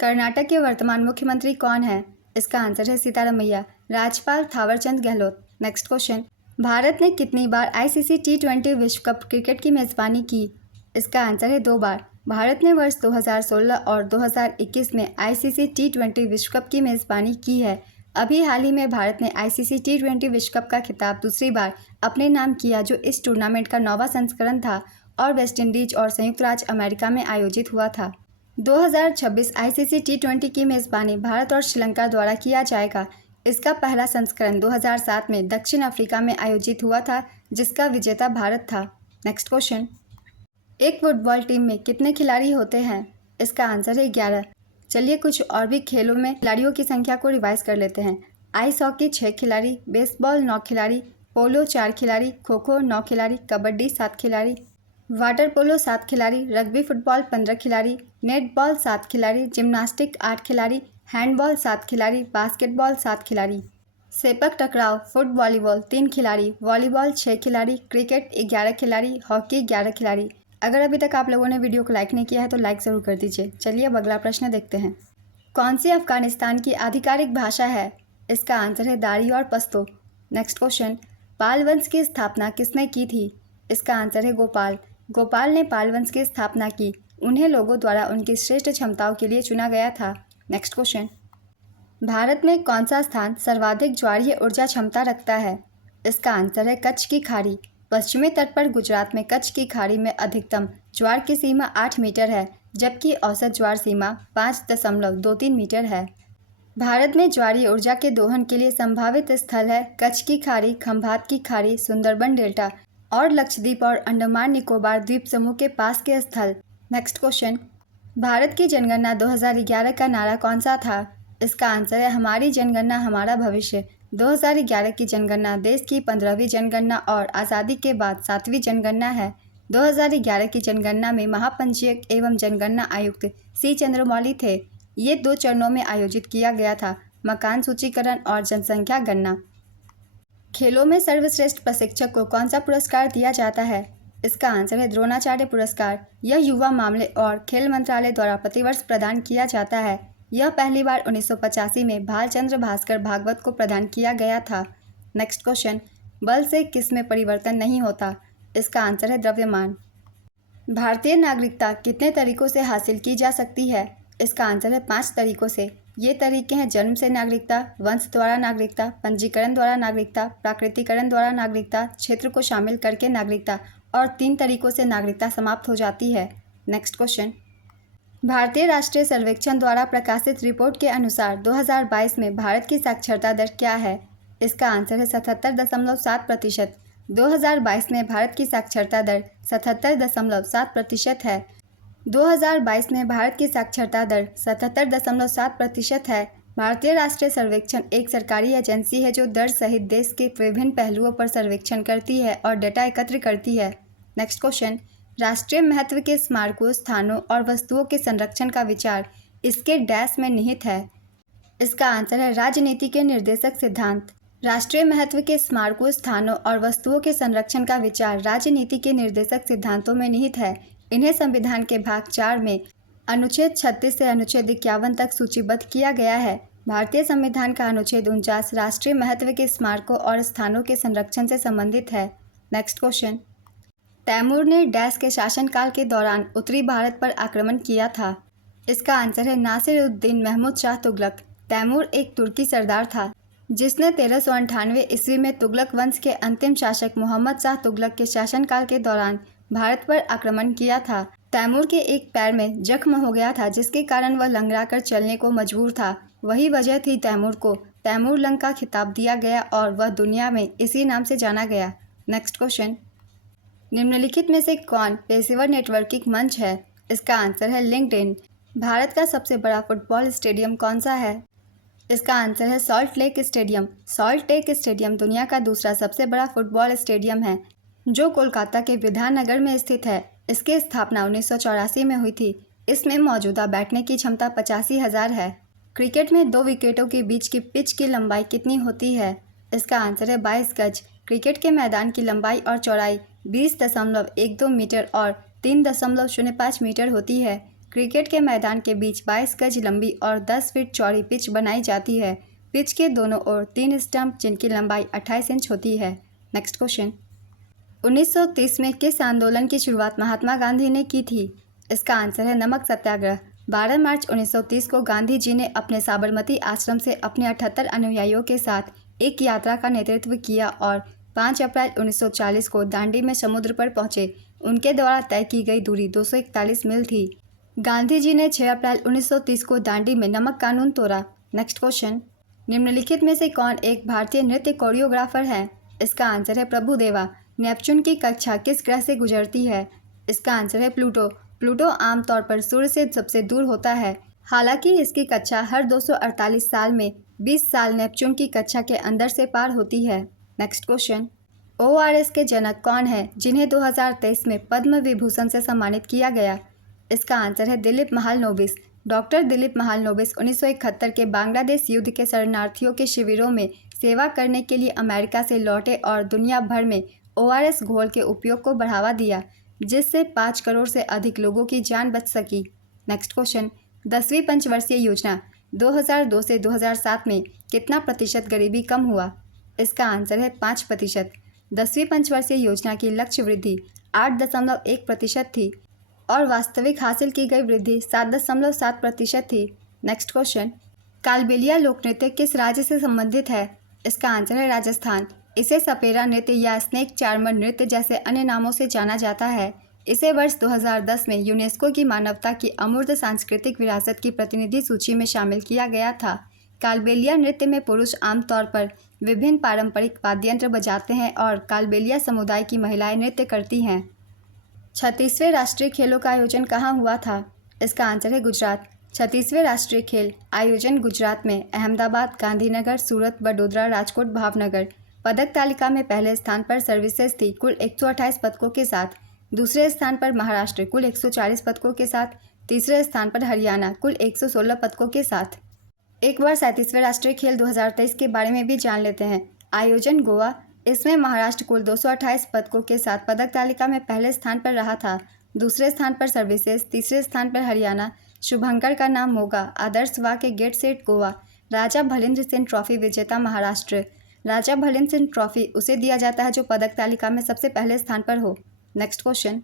कर्नाटक के वर्तमान मुख्यमंत्री कौन है? इसका आंसर है सीतारमैया। राज्यपाल थावरचंद गहलोत। नेक्स्ट क्वेश्चन, भारत ने कितनी बार ICC T20 विश्व कप क्रिकेट की मेज़बानी की? इसका आंसर है 2 बार। भारत ने वर्ष 2016 और 2021 में ICC T20 विश्व कप की मेज़बानी की है। अभी हाल ही में भारत ने ICC T20 विश्व कप का खिताब दूसरी बार अपने नाम किया, जो इस टूर्नामेंट का 9वां संस्करण था और वेस्टइंडीज और संयुक्त राज्य अमेरिका में आयोजित हुआ था। 2026 ICC T20 की मेज़बानी भारत और श्रीलंका द्वारा किया जाएगा। इसका पहला संस्करण 2007 में दक्षिण अफ्रीका में आयोजित हुआ था, जिसका विजेता भारत था। नेक्स्ट क्वेश्चन, एक फुटबॉल टीम में कितने खिलाड़ी होते हैं? इसका आंसर है 11। चलिए कुछ और भी खेलों में खिलाड़ियों की संख्या को रिवाइज कर लेते हैं। आइस हॉकी 6 खिलाड़ी, बेसबॉल 9 खिलाड़ी, पोलो 4 खिलाड़ी, खो खो 9 खिलाड़ी, कबड्डी 7 खिलाड़ी, वाटर पोलो 7 खिलाड़ी, रग्बी फुटबॉल 15 खिलाड़ी, नेटबॉल 7 खिलाड़ी, जिम्नास्टिक 8 खिलाड़ी, हैंडबॉल 7 खिलाड़ी, बास्केटबॉल 7 खिलाड़ी, सेपक टकराव फुट वॉलीबॉल 3 खिलाड़ी, वॉलीबॉल 6 खिलाड़ी, क्रिकेट 11 खिलाड़ी, हॉकी 11 खिलाड़ी। अगर अभी तक आप लोगों ने वीडियो को लाइक नहीं किया है तो लाइक ज़रूर कर दीजिए। चलिए अब अगला प्रश्न देखते हैं। कौन सी अफगानिस्तान की आधिकारिक भाषा है? इसका आंसर है दारी और पश्तो। नेक्स्ट क्वेश्चन, पाल वंश की स्थापना किसने की थी? इसका आंसर है गोपाल। गोपाल ने पाल वंश की स्थापना की। उन्हें लोगों द्वारा उनकी श्रेष्ठ क्षमताओं के लिए चुना गया था। नेक्स्ट क्वेश्चन, भारत में कौन सा स्थान सर्वाधिक ज्वारीय ऊर्जा क्षमता रखता है? इसका आंसर है कच्छ की खाड़ी। पश्चिमी तट पर गुजरात में कच्छ की खाड़ी में अधिकतम ज्वार की सीमा 8 मीटर है, जबकि औसत ज्वार सीमा 5.23 मीटर है। भारत में ज्वारीय ऊर्जा के दोहन के लिए संभावित स्थल है कच्छ की खाड़ी, खंभात की खाड़ी, सुंदरबन डेल्टा और लक्षद्वीप और अंडमान निकोबार द्वीप समूह के पास के स्थल। नेक्स्ट क्वेश्चन, भारत की जनगणना 2011 का नारा कौन सा था? इसका आंसर है हमारी जनगणना हमारा भविष्य। 2011 की जनगणना देश की 15वीं जनगणना और आज़ादी के बाद 7वीं जनगणना है। 2011 की जनगणना में महापंजीयक एवं जनगणना आयुक्त सी चंद्रमौली थे। ये 2 चरणों में आयोजित किया गया था, मकान सूचीकरण और जनसंख्या गणना। खेलों में सर्वश्रेष्ठ प्रशिक्षक को कौन सा पुरस्कार दिया जाता है? इसका आंसर है द्रोणाचार्य पुरस्कार। यह युवा मामले और खेल मंत्रालय द्वारा प्रतिवर्ष प्रदान किया जाता है। यह पहली बार 1985 में भालचंद्र भास्कर भागवत को प्रदान किया गया था। नेक्स्ट क्वेश्चन, बल से किस में परिवर्तन नहीं होता? इसका आंसर है द्रव्यमान। भारतीय नागरिकता कितने तरीकों से हासिल की जा सकती है? इसका आंसर है 5 तरीकों से। ये तरीके हैं जन्म से नागरिकता, वंश द्वारा नागरिकता, पंजीकरण द्वारा नागरिकता, प्राकृतिकरण द्वारा नागरिकता, क्षेत्र को शामिल करके नागरिकता और 3 तरीकों से नागरिकता समाप्त हो जाती है। नेक्स्ट क्वेश्चन, भारतीय राष्ट्रीय सर्वेक्षण द्वारा प्रकाशित रिपोर्ट के अनुसार 2022 में भारत की साक्षरता दर क्या है? इसका आंसर है 77.7%। 2022 में भारत की साक्षरता दर 77.7% है। 2022 में भारत की साक्षरता दर 77.7% है। भारतीय राष्ट्रीय सर्वेक्षण एक सरकारी एजेंसी है जो दर सहित देश के विभिन्न पहलुओं पर सर्वेक्षण करती है और डेटा एकत्र करती है। नेक्स्ट क्वेश्चन, राष्ट्रीय महत्व के स्मारकों, स्थानों और वस्तुओं के संरक्षण का विचार इसके डैश में निहित है। इसका आंसर है राजनीति के निर्देशक सिद्धांत। राष्ट्रीय महत्व के स्मारकों, स्थानों और वस्तुओं के संरक्षण का विचार राजनीति के निर्देशक सिद्धांतों में निहित है। इन्हें संविधान के भाग 4 में अनुच्छेद 36 से अनुच्छेद 51 तक सूचीबद्ध किया गया है। भारतीय संविधान का अनुच्छेद 49 राष्ट्रीय महत्व के स्मारकों और स्थानों के संरक्षण से संबंधित है। नेक्स्ट क्वेश्चन, तैमूर ने डैश के शासनकाल के दौरान उत्तरी भारत पर आक्रमण किया था। इसका आंसर है नासिर-उद-दीन महमूद शाह तुगलक। तैमूर एक तुर्की सरदार था जिसने 1398 ईस्वी में तुगलक वंश के अंतिम शासक मोहम्मद शाह तुगलक के शासनकाल के दौरान भारत पर आक्रमण किया था। तैमूर के एक पैर में जख्म हो गया था जिसके कारण वह लंगड़ा कर चलने को मजबूर था। वही वजह थी तैमूर को तैमूर लंग का खिताब दिया गया और वह दुनिया में इसी नाम से जाना गया। नेक्स्ट क्वेश्चन, निम्नलिखित में से कौन पेशेवर नेटवर्किंग मंच है? इसका आंसर है लिंक्डइन। भारत का सबसे बड़ा फुटबॉल स्टेडियम कौन सा है? इसका आंसर है salt lake stadium. Salt lake stadium दुनिया का दूसरा सबसे बड़ा फुटबॉल स्टेडियम है जो कोलकाता के विधाननगर में स्थित है। इसकी स्थापना 1984 में हुई थी। इसमें मौजूदा बैठने की क्षमता 85,000 है। क्रिकेट में 2 विकेटों के बीच की पिच की लंबाई कितनी होती है? इसका आंसर है 22 गज। क्रिकेट के मैदान की लंबाई और चौड़ाई 20.12 मीटर और 3.05 मीटर होती है। क्रिकेट के मैदान के बीच 22 गज लंबी और 10 फीट चौड़ी पिच बनाई जाती है। पिच के दोनों ओर 3 स्टंप जिनकी लंबाई 28 इंच होती है। नेक्स्ट क्वेश्चन, 1930 में किस आंदोलन की शुरुआत महात्मा गांधी ने की थी? इसका आंसर है नमक सत्याग्रह। 12 मार्च 1930 को गांधी जी ने अपने साबरमती आश्रम से अपने 78 अनुयायियों के साथ एक यात्रा का नेतृत्व किया और 5 अप्रैल 1940 को दांडी में समुद्र पर पहुंचे। उनके द्वारा तय की गई दूरी 241 मील थी। गांधी जी ने 6 अप्रैल 1930 को दांडी में नमक कानून तोड़ा। नेक्स्ट क्वेश्चन, निम्नलिखित में से कौन एक भारतीय नृत्य कोरियोग्राफर है? इसका आंसर है प्रभुदेवा। नेपच्यून की कक्षा किस ग्रह से गुजरती है? इसका आंसर है प्लूटो। प्लूटो आमतौर पर सूर्य से सबसे दूर होता है। हालांकि इसकी कक्षा हर 248 साल में 20 साल नेपच्यून की कक्षा के अंदर से पार होती है। नेक्स्ट क्वेश्चन, ORS के जनक कौन है जिन्हें 2023 में पद्म विभूषण से सम्मानित किया गया? इसका आंसर है दिलीप महालनोबिस। डॉक्टर दिलीप महालनोबिस 1971 के बांग्लादेश युद्ध के शरणार्थियों के शिविरों में सेवा करने के लिए अमेरिका से लौटे और दुनिया भर में ORS घोल के उपयोग को बढ़ावा दिया जिससे 5 करोड़ से अधिक लोगों की जान बच सकी। नेक्स्ट क्वेश्चन, 10वीं पंचवर्षीय योजना 2002 से 2007 में कितना प्रतिशत गरीबी कम हुआ? इसका आंसर है 5%। 10वीं पंचवर्षीय योजना की लक्ष्य वृद्धि 8.1% थी और वास्तविक हासिल की गई वृद्धि 7.7% थी। नेक्स्ट क्वेश्चन, कालबेलिया लोक नृत्य किस राज्य से संबंधित है? इसका आंसर है राजस्थान। इसे सपेरा नृत्य या स्नेक चार्मर नृत्य जैसे अन्य नामों से जाना जाता है। इसे वर्ष 2010 में यूनेस्को की मानवता की अमूर्त सांस्कृतिक विरासत की प्रतिनिधि सूची में शामिल किया गया था। कालबेलिया नृत्य में पुरुष आमतौर पर विभिन्न पारंपरिक वाद्ययंत्र बजाते हैं और कालबेलिया समुदाय की महिलाएं नृत्य करती हैं। 36वें राष्ट्रीय खेलों का आयोजन कहाँ हुआ था? इसका आंसर है गुजरात। 36वें राष्ट्रीय खेल आयोजन गुजरात में अहमदाबाद, गांधीनगर, सूरत, वडोदरा, राजकोट, भावनगर। पदक तालिका में पहले स्थान पर सर्विसेज थी कुल 128 पदकों के साथ। दूसरे स्थान पर महाराष्ट्र कुल 140 पदकों के साथ। तीसरे स्थान पर हरियाणा कुल 116 पदकों के साथ। एक बार 37वें राष्ट्रीय खेल 2023 के बारे में भी जान लेते हैं। आयोजन गोवा, इसमें महाराष्ट्र कुल 228 पदकों के साथ पदक तालिका में पहले स्थान पर रहा था। दूसरे स्थान पर सर्विसेज, तीसरे स्थान पर हरियाणा। शुभंकर का नाम मोगा, आदर्श वाह के गेट सेट गोवा। राजा भलिंद्र सिंह ट्रॉफी विजेता महाराष्ट्र। राजा भलिंद्र सिंह ट्रॉफी उसे दिया जाता है जो पदक तालिका में सबसे पहले स्थान पर हो। Next question,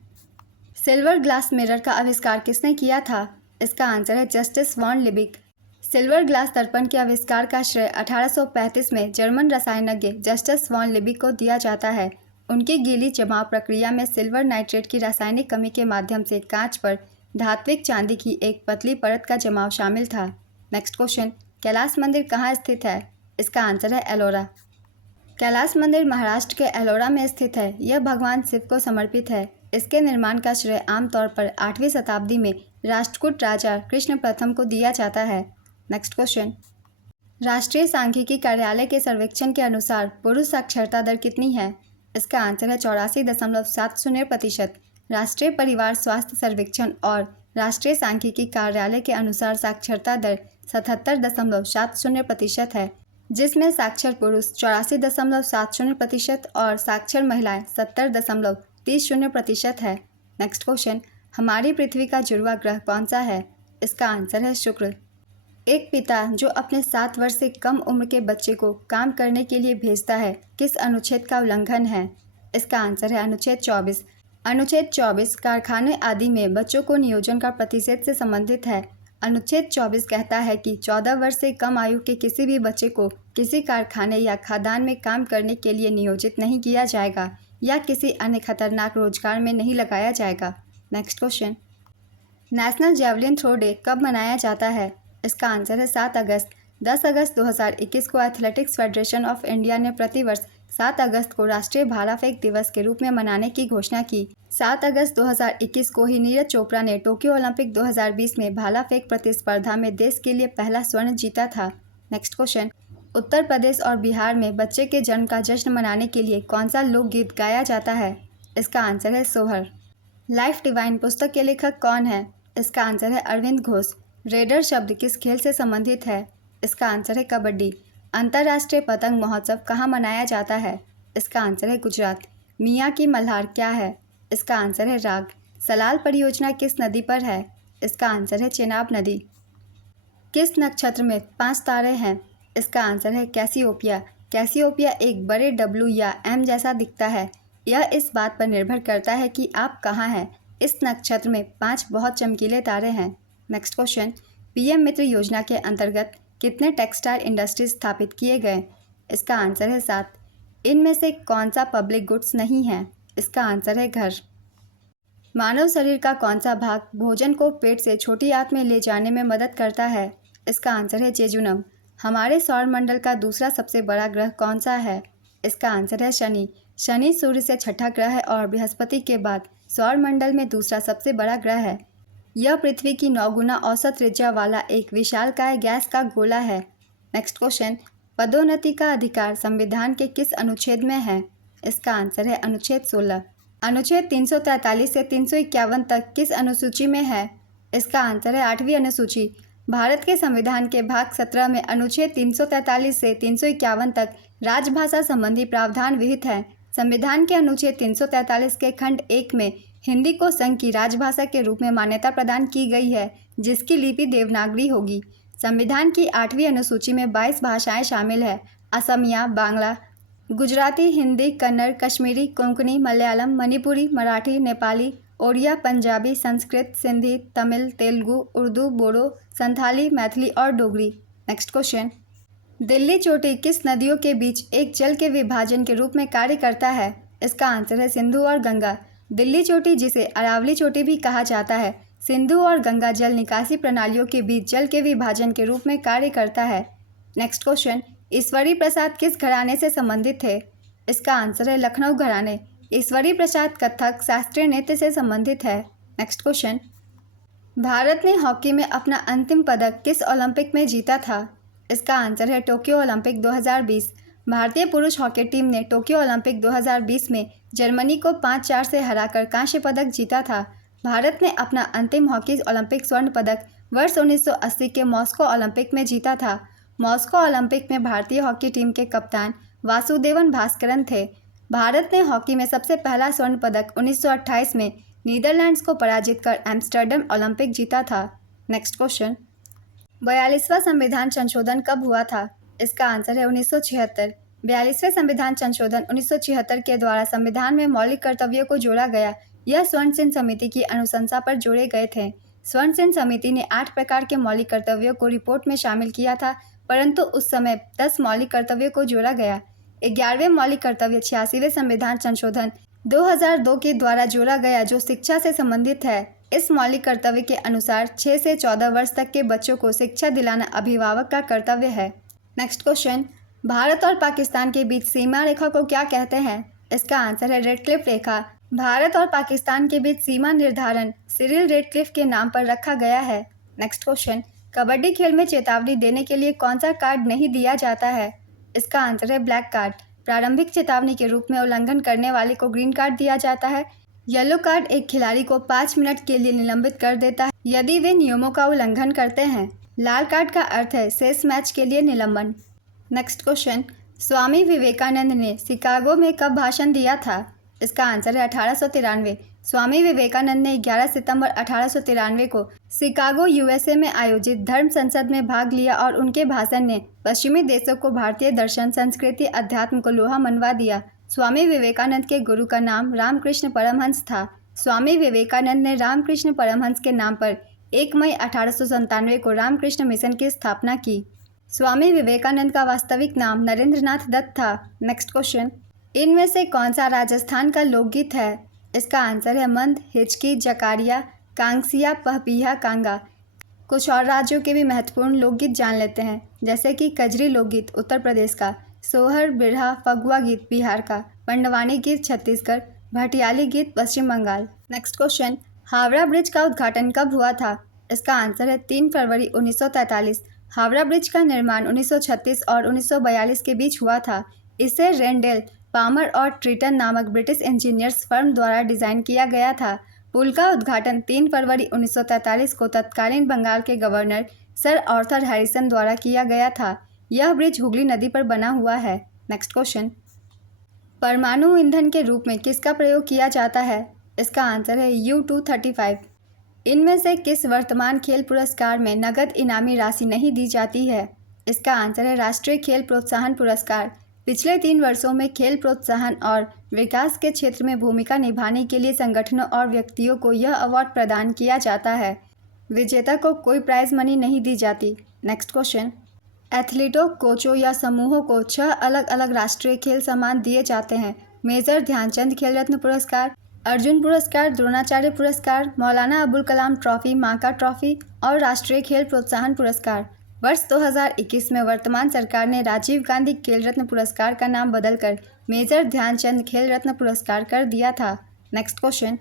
silver glass mirror का आविष्कार किसने किया था? इसका आंसर है justice von Liebig. Silver glass दर्पण के आविष्कार का श्रेय 1835 में जर्मन रसायनज्ञ जस्टिस वॉन लिबिक को दिया जाता है। उनकी गीली जमाव प्रक्रिया में सिल्वर नाइट्रेट की रासायनिक कमी के माध्यम से कांच पर धात्विक चांदी की एक पतली परत का जमाव शामिल था। नेक्स्ट क्वेश्चन, कैलाश मंदिर कहाँ स्थित है? इसका आंसर है एलोरा। कैलाश मंदिर महाराष्ट्र के एलोरा में स्थित है। यह भगवान शिव को समर्पित है। इसके निर्माण का श्रेय आमतौर पर 8वीं शताब्दी में राष्ट्रकूट राजा कृष्ण प्रथम को दिया जाता है। नेक्स्ट क्वेश्चन, राष्ट्रीय सांख्यिकी कार्यालय के सर्वेक्षण के अनुसार पुरुष साक्षरता दर कितनी है? इसका आंसर है 84.70%। राष्ट्रीय परिवार स्वास्थ्य सर्वेक्षण और राष्ट्रीय सांख्यिकी कार्यालय के अनुसार साक्षरता दर 77.70% है, जिसमें साक्षर पुरुष 84.70% और साक्षर महिलाएं 70.30% है। नेक्स्ट क्वेश्चन, हमारी पृथ्वी का जुड़वा ग्रह कौन सा है? इसका आंसर है शुक्र। एक पिता जो अपने 7 वर्ष से कम उम्र के बच्चे को काम करने के लिए भेजता है, किस अनुच्छेद का उल्लंघन है? इसका आंसर है अनुच्छेद 24। अनुच्छेद 24 कारखाने आदि में बच्चों को नियोजन का प्रतिषेध से संबंधित है। अनुच्छेद 24 कहता है कि 14 वर्ष से कम आयु के किसी भी बच्चे को किसी कारखाने या खदान में काम करने के लिए नियोजित नहीं किया जाएगा या किसी अन्य खतरनाक रोजगार में नहीं लगाया जाएगा। Next question, national javelin throw day कब मनाया जाता है? इसका आंसर है 7 अगस्त। 10 अगस्त 2021 को एथलेटिक्स फेडरेशन ऑफ इंडिया ने प्रतिवर्ष 7 अगस्त को राष्ट्रीय भाला फेंक दिवस के रूप में मनाने की घोषणा की। 7 अगस्त 2021 को ही नीरज चोपड़ा ने टोक्यो ओलंपिक 2020 में भाला फेंक प्रतिस्पर्धा में देश के लिए पहला स्वर्ण जीता था। नेक्स्ट क्वेश्चन, उत्तर प्रदेश और बिहार में बच्चे के जन्म का जश्न मनाने के लिए कौन सा लोकगीत गाया जाता है? इसका आंसर है सोहर। लाइफ डिवाइन पुस्तक के लेखक कौन है? इसका आंसर है अरविंद घोष। रेडर शब्द किस खेल से संबंधित है? इसका आंसर है कबड्डी। अंतर्राष्ट्रीय पतंग महोत्सव कहाँ मनाया जाता है? इसका आंसर है गुजरात। मियाँ की मल्हार क्या है? इसका आंसर है राग। सलाल परियोजना किस नदी पर है? इसका आंसर है चेनाब नदी। किस नक्षत्र में 5 तारे हैं? इसका आंसर है कैसियोपिया। कैसियोपिया एक बड़े W या M जैसा दिखता है। यह इस बात पर निर्भर करता है कि आप कहाँ हैं। इस नक्षत्र में 5 बहुत चमकीले तारे हैं। नेक्स्ट क्वेश्चन, PM मित्र योजना के अंतर्गत कितने टेक्सटाइल इंडस्ट्री स्थापित किए गए? इसका आंसर है 7। इनमें से कौन सा पब्लिक गुड्स नहीं है? इसका आंसर है घर। मानव शरीर का कौन सा भाग भोजन को पेट से छोटी आंत में ले जाने में मदद करता है? इसका आंसर है जेजुनम। हमारे सौरमंडल का दूसरा सबसे बड़ा ग्रह कौन सा है? इसका आंसर है शनि। शनि सूर्य से छठा ग्रह है और बृहस्पति के बाद सौरमंडल में दूसरा सबसे बड़ा ग्रह है। यह पृथ्वी की 9 गुना औसत त्रिज्या वाला एक विशालकाय गैस का गोला है। नेक्स्ट क्वेश्चन, पदोन्नति का अधिकार संविधान के किस अनुच्छेद में है? इसका आंसर है अनुच्छेद 16। अनुच्छेद 343 से 351 तक किस अनुसूची में है? इसका आंसर है 8वीं अनुसूची। भारत के संविधान के भाग 17 में अनुच्छेद 343 से 351 तक राजभाषा संबंधी प्रावधान विहित है। संविधान के अनुच्छेद 343 के खंड 1 में हिंदी को संघ की राजभाषा के रूप में मान्यता प्रदान की गई है, जिसकी लिपि देवनागरी होगी। संविधान की 8वीं अनुसूची में 22 भाषाएं शामिल है। असमिया, बांग्ला, गुजराती, हिंदी, कन्नड़, कश्मीरी, कोंकणी, मलयालम, मणिपुरी, मराठी, नेपाली, ओडिया, पंजाबी, संस्कृत, सिंधी, तमिल, तेलुगु, उर्दू, बोडो, संथाली, मैथिली और डोगरी। नेक्स्ट क्वेश्चन, दिल्ली चोटी किस नदियों के बीच एक जल के विभाजन के रूप में कार्य करता है? इसका आंसर है सिंधु और गंगा। दिल्ली चोटी, जिसे अरावली चोटी भी कहा जाता है, सिंधु और गंगा जल निकासी प्रणालियों के बीच जल के विभाजन के रूप में कार्य करता है। नेक्स्ट क्वेश्चन, ईश्वरी प्रसाद किस घराने से संबंधित थे? इसका आंसर है लखनऊ घराने। ईश्वरी प्रसाद कथक शास्त्रीय नृत्य से संबंधित है। नेक्स्ट क्वेश्चन, भारत ने हॉकी में अपना अंतिम पदक किस ओलंपिक में जीता था? इसका आंसर है टोक्यो ओलंपिक 2020। भारतीय पुरुष हॉकी टीम ने टोक्यो ओलंपिक 2020 में जर्मनी को 5-4 से हराकर कांस्य पदक जीता था। भारत ने अपना अंतिम हॉकी ओलंपिक स्वर्ण पदक वर्ष 1980 के मॉस्को ओलंपिक में जीता था। मॉस्को ओलंपिक में भारतीय हॉकी टीम के कप्तान वासुदेवन भास्करन थे। भारत ने हॉकी में सबसे पहला स्वर्ण पदक 1928 में नीदरलैंड्स को पराजित कर एम्स्टर्डम ओलंपिक जीता था। नेक्स्ट क्वेश्चन, 42वां संविधान संशोधन कब हुआ था? इसका आंसर है 1976। 42वें संविधान संशोधन 1976 के द्वारा संविधान में मौलिक कर्तव्यों को जोड़ा गया। यह स्वर्ण सिंह समिति की अनुशंसा पर जोड़े गए थे। स्वर्ण सिंह समिति ने 8 प्रकार के मौलिक कर्तव्यों को रिपोर्ट में शामिल किया था, परंतु उस समय 10 मौलिक कर्तव्यों को जोड़ा गया। 11वें मौलिक कर्तव्य 86वें संविधान संशोधन 2002 के द्वारा जोड़ा गया, जो शिक्षा से संबंधित है। इस मौलिक कर्तव्य के अनुसार 6 से 14 वर्ष तक के बच्चों को शिक्षा दिलाना अभिभावक का कर्तव्य है। नेक्स्ट क्वेश्चन, भारत और पाकिस्तान के बीच सीमा रेखा को क्या कहते हैं? इसका आंसर है रेडक्लिफ रेखा। भारत और पाकिस्तान के बीच सीमा निर्धारण सिरिल रेडक्लिफ के नाम पर रखा गया है। नेक्स्ट क्वेश्चन, कबड्डी खेल में चेतावनी देने के लिए कौन सा कार्ड नहीं दिया जाता है? इसका आंसर है ब्लैक कार्ड। प्रारंभिक चेतावनी के रूप में उल्लंघन करने वाले को ग्रीन कार्ड दिया जाता है। येलो कार्ड एक खिलाड़ी को 5 मिनट के लिए निलंबित कर देता है यदि वे नियमों का उल्लंघन करते हैं। लाल कार्ड का अर्थ है शेष मैच के लिए निलंबन। नेक्स्ट क्वेश्चन, स्वामी विवेकानंद ने शिकागो में कब भाषण दिया था? इसका आंसर है 1893। स्वामी विवेकानंद ने 11 सितंबर 1893 को शिकागो यूएसए में आयोजित धर्म संसद में भाग लिया और उनके भाषण ने पश्चिमी देशों को भारतीय दर्शन, संस्कृति, अध्यात्म को लोहा मनवा दिया। स्वामी विवेकानंद के गुरु का नाम रामकृष्ण परमहंस था। स्वामी विवेकानंद ने रामकृष्ण परमहंस के नाम पर 1 मई 1897 को रामकृष्ण मिशन की स्थापना की। स्वामी विवेकानंद का वास्तविक नाम नरेंद्रनाथ दत्त था। नेक्स्ट क्वेश्चन, इनमें से कौन सा राजस्थान का लोकगीत है? इसका आंसर है मंद, हिचकी, जकारिया, कांगसिया, पहपिया, कांगा। कुछ और राज्यों के भी महत्वपूर्ण लोकगीत जान लेते हैं, जैसे कि कजरी लोकगीत उत्तर प्रदेश का, सोहर, बिरहा, फगुआ गीत बिहार का, पंडवानी गीत छत्तीसगढ़, भटियाली गीत Paschim Bangal. Next question, Howrah bridge का उद्घाटन कब हुआ था? इसका आंसर है 3 फरवरी 1943। हावड़ा ब्रिज का निर्माण 1936 और 1942 के बीच हुआ था। इसे रेंडेल, पामर और ट्रिटन नामक ब्रिटिश इंजीनियर्स फर्म द्वारा डिज़ाइन किया गया था। पुल का उद्घाटन 3 फरवरी 1943 को तत्कालीन बंगाल के गवर्नर सर आर्थर हैरिसन द्वारा किया गया था। यह ब्रिज हुगली नदी पर बना हुआ है। नेक्स्ट क्वेश्चन, परमाणु ईंधन के रूप में किसका प्रयोग किया जाता है? इसका आंसर है U-235। इनमें से किस वर्तमान खेल पुरस्कार में नगद इनामी राशि नहीं दी जाती है? इसका आंसर है राष्ट्रीय खेल प्रोत्साहन पुरस्कार। पिछले 3 वर्षों में खेल प्रोत्साहन और विकास के क्षेत्र में भूमिका निभाने के लिए संगठनों और व्यक्तियों को यह अवार्ड प्रदान किया जाता है। विजेता को कोई प्राइज मनी नहीं दी जाती। नेक्स्ट क्वेश्चन, एथलीटों, कोचों या समूहों को 6 अलग अलग राष्ट्रीय खेल सम्मान दिए जाते हैं। मेजर ध्यानचंद खेल रत्न पुरस्कार, अर्जुन पुरस्कार, द्रोणाचार्य पुरस्कार, मौलाना अबुल कलाम ट्रॉफी, माका ट्रॉफी और राष्ट्रीय खेल प्रोत्साहन पुरस्कार। वर्ष 2021 में वर्तमान सरकार ने राजीव गांधी खेल रत्न पुरस्कार का नाम बदलकर मेजर ध्यानचंद खेल रत्न पुरस्कार कर दिया था। नेक्स्ट क्वेश्चन,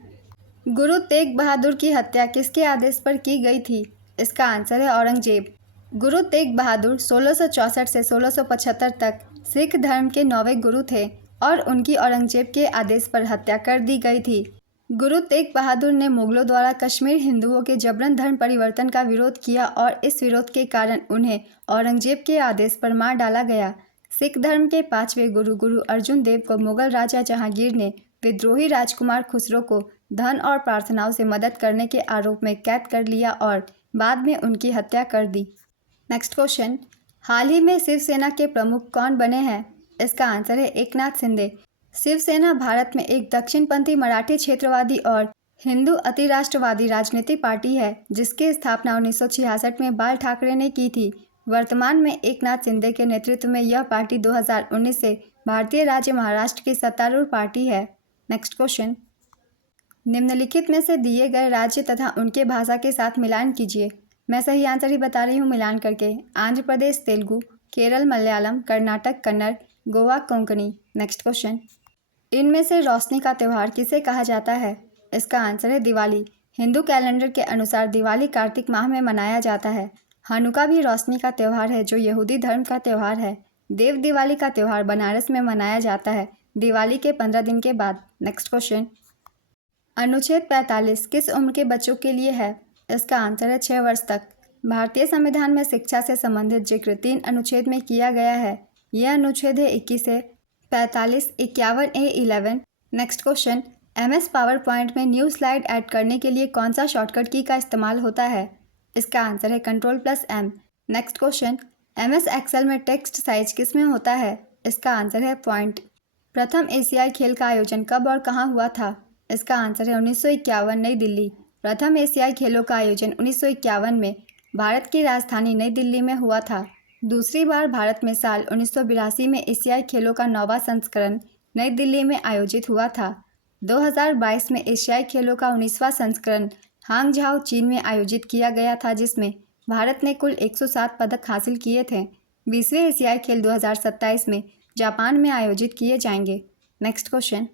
गुरु तेग बहादुर की हत्या किसके आदेश पर की गई थी? इसका आंसर है औरंगजेब। गुरु तेग बहादुर 1664 से 1675 तक सिख धर्म के 9वें गुरु थे और उनकी औरंगजेब के आदेश पर हत्या कर दी गई थी। गुरु तेग बहादुर ने मुगलों द्वारा कश्मीर हिंदुओं के जबरन धर्म परिवर्तन का विरोध किया और इस विरोध के कारण उन्हें औरंगजेब के आदेश पर मार डाला गया। सिख धर्म के 5वें गुरु गुरु अर्जुन देव को मुगल राजा जहांगीर ने विद्रोही राजकुमार खुसरो को धन और प्रार्थनाओं से मदद करने के आरोप में कैद कर लिया और बाद में उनकी हत्या कर दी। नेक्स्ट क्वेश्चन, हाल ही में शिवसेना के प्रमुख कौन बने हैं? इसका आंसर है एकनाथ शिंदे। शिवसेना भारत में एक दक्षिणपंथी मराठी क्षेत्रवादी और हिंदू अतिराष्ट्रवादी राजनीतिक पार्टी है, जिसकी स्थापना 1966 में बाल ठाकरे ने की थी। वर्तमान में एकनाथ शिंदे के नेतृत्व में यह पार्टी 2019 से भारतीय राज्य महाराष्ट्र की सत्तारूढ़ पार्टी है। नेक्स्ट क्वेश्चन, निम्नलिखित में से दिए गए राज्य तथा उनके भाषा के साथ मिलान कीजिए। मैं सही आंसर ही बता रही हूँ मिलान करके। आंध्र प्रदेश तेलुगु, केरल मलयालम, कर्नाटक कन्नड़, गोवा कोंकणी। नेक्स्ट क्वेश्चन, इनमें से रोशनी का त्यौहार किसे कहा जाता है? इसका आंसर है दिवाली। हिंदू कैलेंडर के अनुसार दिवाली कार्तिक माह में मनाया जाता है। हनुका भी रोशनी का त्यौहार है जो यहूदी धर्म का त्यौहार है। देव दिवाली का त्यौहार बनारस में मनाया जाता है दिवाली के 15 दिन के बाद। नेक्स्ट क्वेश्चन, अनुच्छेद 45 किस उम्र के बच्चों के लिए है? इसका आंसर है 6 वर्ष तक। भारतीय संविधान में शिक्षा से संबंधित जिक्र 3 अनुच्छेद में किया गया है। यह अनुच्छेद है 21 से 45, 51A, 11। Next question, MS power point में न्यू स्लाइड ऐड करने के लिए कौन सा शॉर्टकट की का इस्तेमाल होता है? इसका आंसर है Ctrl+M। Next question, MS Excel में टेक्स्ट साइज किस में होता है? इसका आंसर है पॉइंट। प्रथम एशियाई खेल का आयोजन कब और कहाँ हुआ था? इसका आंसर है 1951, नई दिल्ली। प्रथम एशियाई खेलों का आयोजन 1951 में भारत की राजधानी नई दिल्ली में हुआ था। दूसरी बार भारत में साल 1982 में एशियाई खेलों का 9वां संस्करण नई दिल्ली में आयोजित हुआ था। 2022 में एशियाई खेलों का 19वां संस्करण हांगझाओ, चीन में आयोजित किया गया था, जिसमें भारत ने कुल 107 पदक हासिल किए थे। 20वें एशियाई खेल 2027 में जापान में आयोजित किए जाएंगे। नेक्स्ट क्वेश्चन,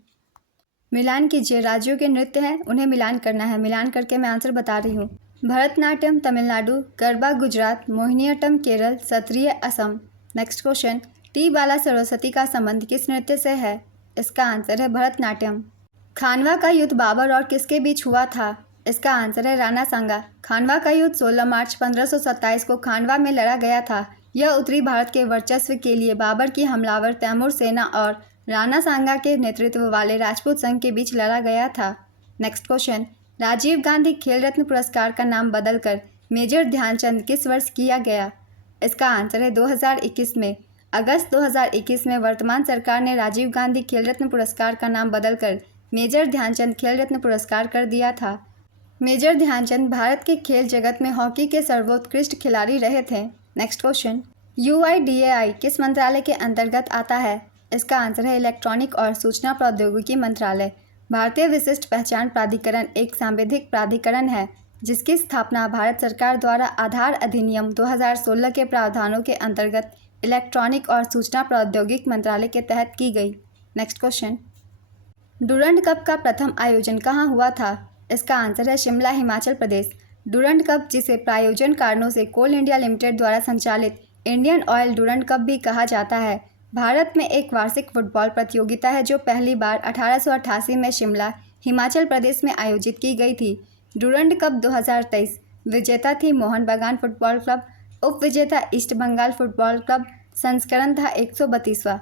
मिलान कीजिए, राज्यों के नृत्य हैं, उन्हें मिलान करना है। मिलान करके मैं आंसर बता रही हूँ। Bharatanatyam Tamil Nadu, Garba Gujarat, Mohiniyattam Kerala, Sattriya Assam. Next question, T Bala Saraswati का संबंध किस नृत्य से है? इसका आंसर है भरतनाट्यम। खानवा का युद्ध बाबर और किसके बीच हुआ था? इसका आंसर है राणा सांगा। खानवा का युद्ध 16 मार्च 1527 को खानवा में लड़ा गया था। यह उत्तरी भारत के वर्चस्व के लिए बाबर की हमलावर तैमूर सेना और राणा सांगा के नेतृत्व वाले राजपूत संघ के बीच लड़ा गया था। नेक्स्ट क्वेश्चन, राजीव गांधी खेल रत्न पुरस्कार का नाम बदलकर मेजर ध्यानचंद किस वर्ष किया गया? इसका आंसर है 2021 में। अगस्त 2021 में वर्तमान सरकार ने राजीव गांधी खेल रत्न पुरस्कार का नाम बदलकर मेजर ध्यानचंद खेल रत्न पुरस्कार कर दिया था। मेजर ध्यानचंद भारत के खेल जगत में हॉकी के सर्वोत्कृष्ट खिलाड़ी रहे थे। नेक्स्ट क्वेश्चन, UIDAI किस मंत्रालय के अंतर्गत आता है? इसका आंसर है इलेक्ट्रॉनिक और सूचना प्रौद्योगिकी मंत्रालय। भारतीय विशिष्ट पहचान प्राधिकरण एक सांविधिक प्राधिकरण है जिसकी स्थापना भारत सरकार द्वारा आधार अधिनियम 2016 के प्रावधानों के अंतर्गत इलेक्ट्रॉनिक और सूचना प्रौद्योगिकी मंत्रालय के तहत की गई। नेक्स्ट क्वेश्चन, डूरंड कप का प्रथम आयोजन कहाँ हुआ था? इसका आंसर है शिमला, हिमाचल प्रदेश। डूरंड कप, जिसे प्रायोजन कारणों से कोल इंडिया लिमिटेड द्वारा संचालित इंडियन ऑयल डूरंड कप भी कहा जाता है, भारत में एक वार्षिक फुटबॉल प्रतियोगिता है जो पहली बार 1888 में शिमला, हिमाचल प्रदेश में आयोजित की गई थी। डूरंड कप 2023 विजेता थी मोहन बागान फुटबॉल क्लब, उप विजेता ईस्ट बंगाल फुटबॉल क्लब। संस्करण था 132वां।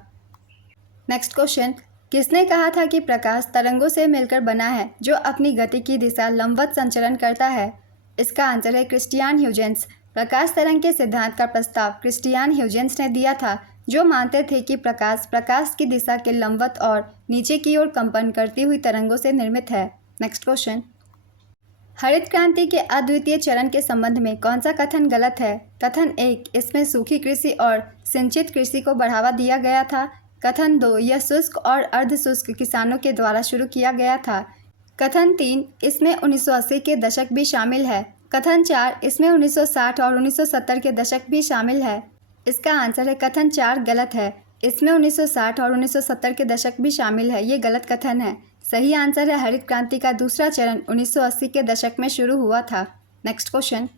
नेक्स्ट क्वेश्चन, किसने कहा था कि प्रकाश तरंगों से मिलकर बना है जो अपनी गति की दिशा लंबवत संचरण करता है? इसका आंसर है क्रिस्टियान ह्यूजेंस। प्रकाश तरंग के सिद्धांत का प्रस्ताव क्रिस्टियान ह्यूजेंस ने दिया था, जो मानते थे कि प्रकाश की दिशा के लंबवत और नीचे की ओर कंपन करती हुई तरंगों से निर्मित है। नेक्स्ट क्वेश्चन, हरित क्रांति के अद्वितीय चरण के संबंध में कौन सा कथन गलत है? कथन 1, इसमें सूखी कृषि और सिंचित कृषि को बढ़ावा दिया गया था। कथन 2, यह शुष्क और अर्ध शुष्क किसानों के द्वारा शुरू किया गया था। कथन 3, इसमें 1980 के दशक भी शामिल है। कथन 4, इसमें 1960 और 1970 के दशक भी शामिल है। इसका आंसर है कथन 4 गलत है। इसमें 1960 और 1970 के दशक भी शामिल है। ये गलत कथन है। सही आंसर है हरित क्रांति का दूसरा चरण 1980 के दशक में शुरू हुआ था। नेक्स्ट क्वेश्चन,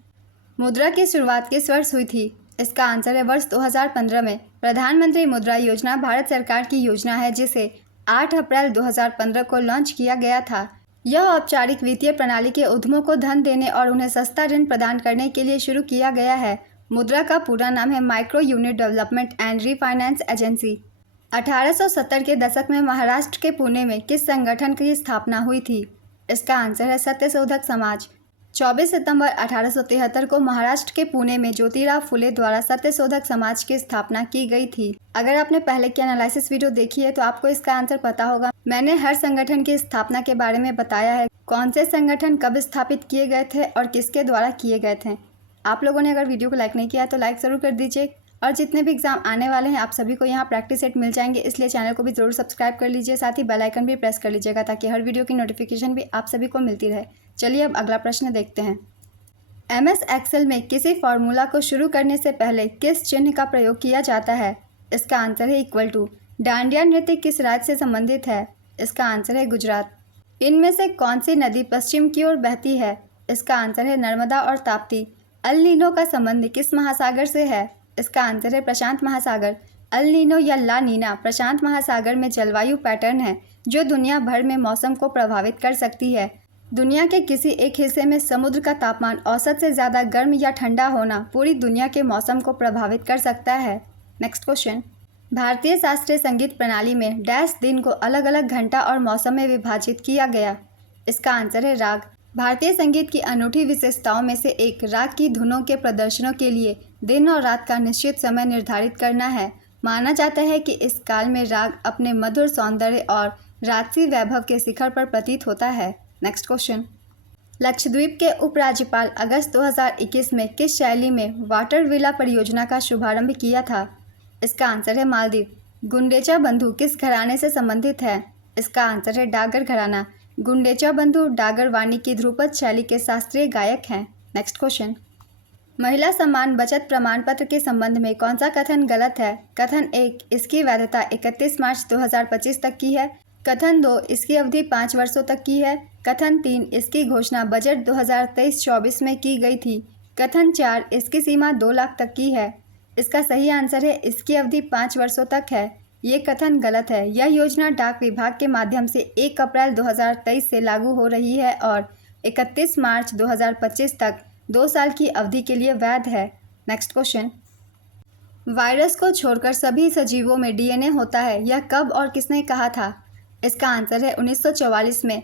मुद्रा की शुरुआत किस वर्ष हुई थी? इसका आंसर है वर्ष 2015 में। प्रधानमंत्री मुद्रा योजना भारत सरकार की योजना है जिसे 8 अप्रैल 2015 को लॉन्च किया गया था। यह औपचारिक वित्तीय प्रणाली के उद्यमों को धन देने और उन्हें सस्ता ऋण प्रदान करने के लिए शुरू किया गया है। मुद्रा का पूरा नाम है micro unit development and refinance agency. 1870 के दशक में महाराष्ट्र के पुणे में किस संगठन की स्थापना हुई थी? इसका आंसर है सत्यशोधक समाज। 24 सितंबर 1873 को महाराष्ट्र के पुणे में ज्योतिराव फुले द्वारा सत्यशोधक समाज की स्थापना की गई थी। अगर आपने पहले की एनालिसिस वीडियो देखी है तो आपको इसका आंसर पता होगा। मैंने हर संगठन की स्थापना के बारे में बताया है, कौन से संगठन कब स्थापित किए गए थे और किसके द्वारा किए गए थे। आप लोगों ने अगर वीडियो को लाइक नहीं किया तो लाइक ज़रूर कर दीजिए। और जितने भी एग्जाम आने वाले हैं आप सभी को यहाँ प्रैक्टिस सेट मिल जाएंगे, इसलिए चैनल को भी ज़रूर सब्सक्राइब कर लीजिए। साथ ही बेल आइकन भी प्रेस कर लीजिएगा ताकि हर वीडियो की नोटिफिकेशन भी आप सभी को मिलती रहे। चलिए अब अगला प्रश्न देखते हैं। MS एक्सेल में किसी फॉर्मूला को शुरू करने से पहले किस चिन्ह का प्रयोग किया जाता है? इसका आंसर है इक्वल टू। डांडिया नृत्य किस राज्य से संबंधित है? इसका आंसर है गुजरात। इनमें से कौन सी नदी पश्चिम की ओर बहती है? इसका आंसर है नर्मदा और ताप्ती। अल नीनो का संबंध किस महासागर से है? इसका आंसर है प्रशांत महासागर। अल नीनो या ला नीना प्रशांत महासागर में जलवायु पैटर्न है जो दुनिया भर में मौसम को प्रभावित कर सकती है। दुनिया के किसी एक हिस्से में समुद्र का तापमान औसत से ज़्यादा गर्म या ठंडा होना पूरी दुनिया के मौसम को प्रभावित कर सकता है। नेक्स्ट क्वेश्चन, भारतीय शास्त्रीय संगीत प्रणाली में डैश दिन को अलग अलग घंटा और मौसम में विभाजित किया गया। इसका आंसर है राग। भारतीय संगीत की अनूठी विशेषताओं में से एक राग की धुनों के प्रदर्शनों के लिए दिन और रात का निश्चित समय निर्धारित करना है। माना जाता है कि इस काल में राग अपने मधुर सौंदर्य और राजसी वैभव के शिखर पर प्रतीत होता है। नेक्स्ट क्वेश्चन, लक्षद्वीप के उपराज्यपाल अगस्त 2021 में किस शैली में वाटर विला परियोजना का शुभारंभ किया था? इसका आंसर है मालदीव। गुंडेचा बंधु किस घराने से संबंधित है? इसका आंसर है डागर घराना। गुंडेचा बंधु डागर वाणी की ध्रुपद शैली के शास्त्रीय गायक हैं। नेक्स्ट क्वेश्चन, महिला सम्मान बचत प्रमाण पत्र के संबंध में कौन सा कथन गलत है? कथन 1, इसकी वैधता 31 मार्च 2025 तक की है। कथन 2, इसकी अवधि 5 वर्षों तक की है। कथन 3, इसकी घोषणा बजट 2023-24 में की गई थी। कथन 4, इसकी सीमा 2 लाख तक की है। इसका सही आंसर है इसकी अवधि 5 वर्षों तक है। ये कथन गलत है। यह योजना डाक विभाग के माध्यम से 1 अप्रैल 2023 से लागू हो रही है और 31 मार्च 2025 तक 2 साल की अवधि के लिए वैध है। नेक्स्ट क्वेश्चन, वायरस को छोड़कर सभी सजीवों में डीएनए होता है, यह कब और किसने कहा था? इसका आंसर है 1944 में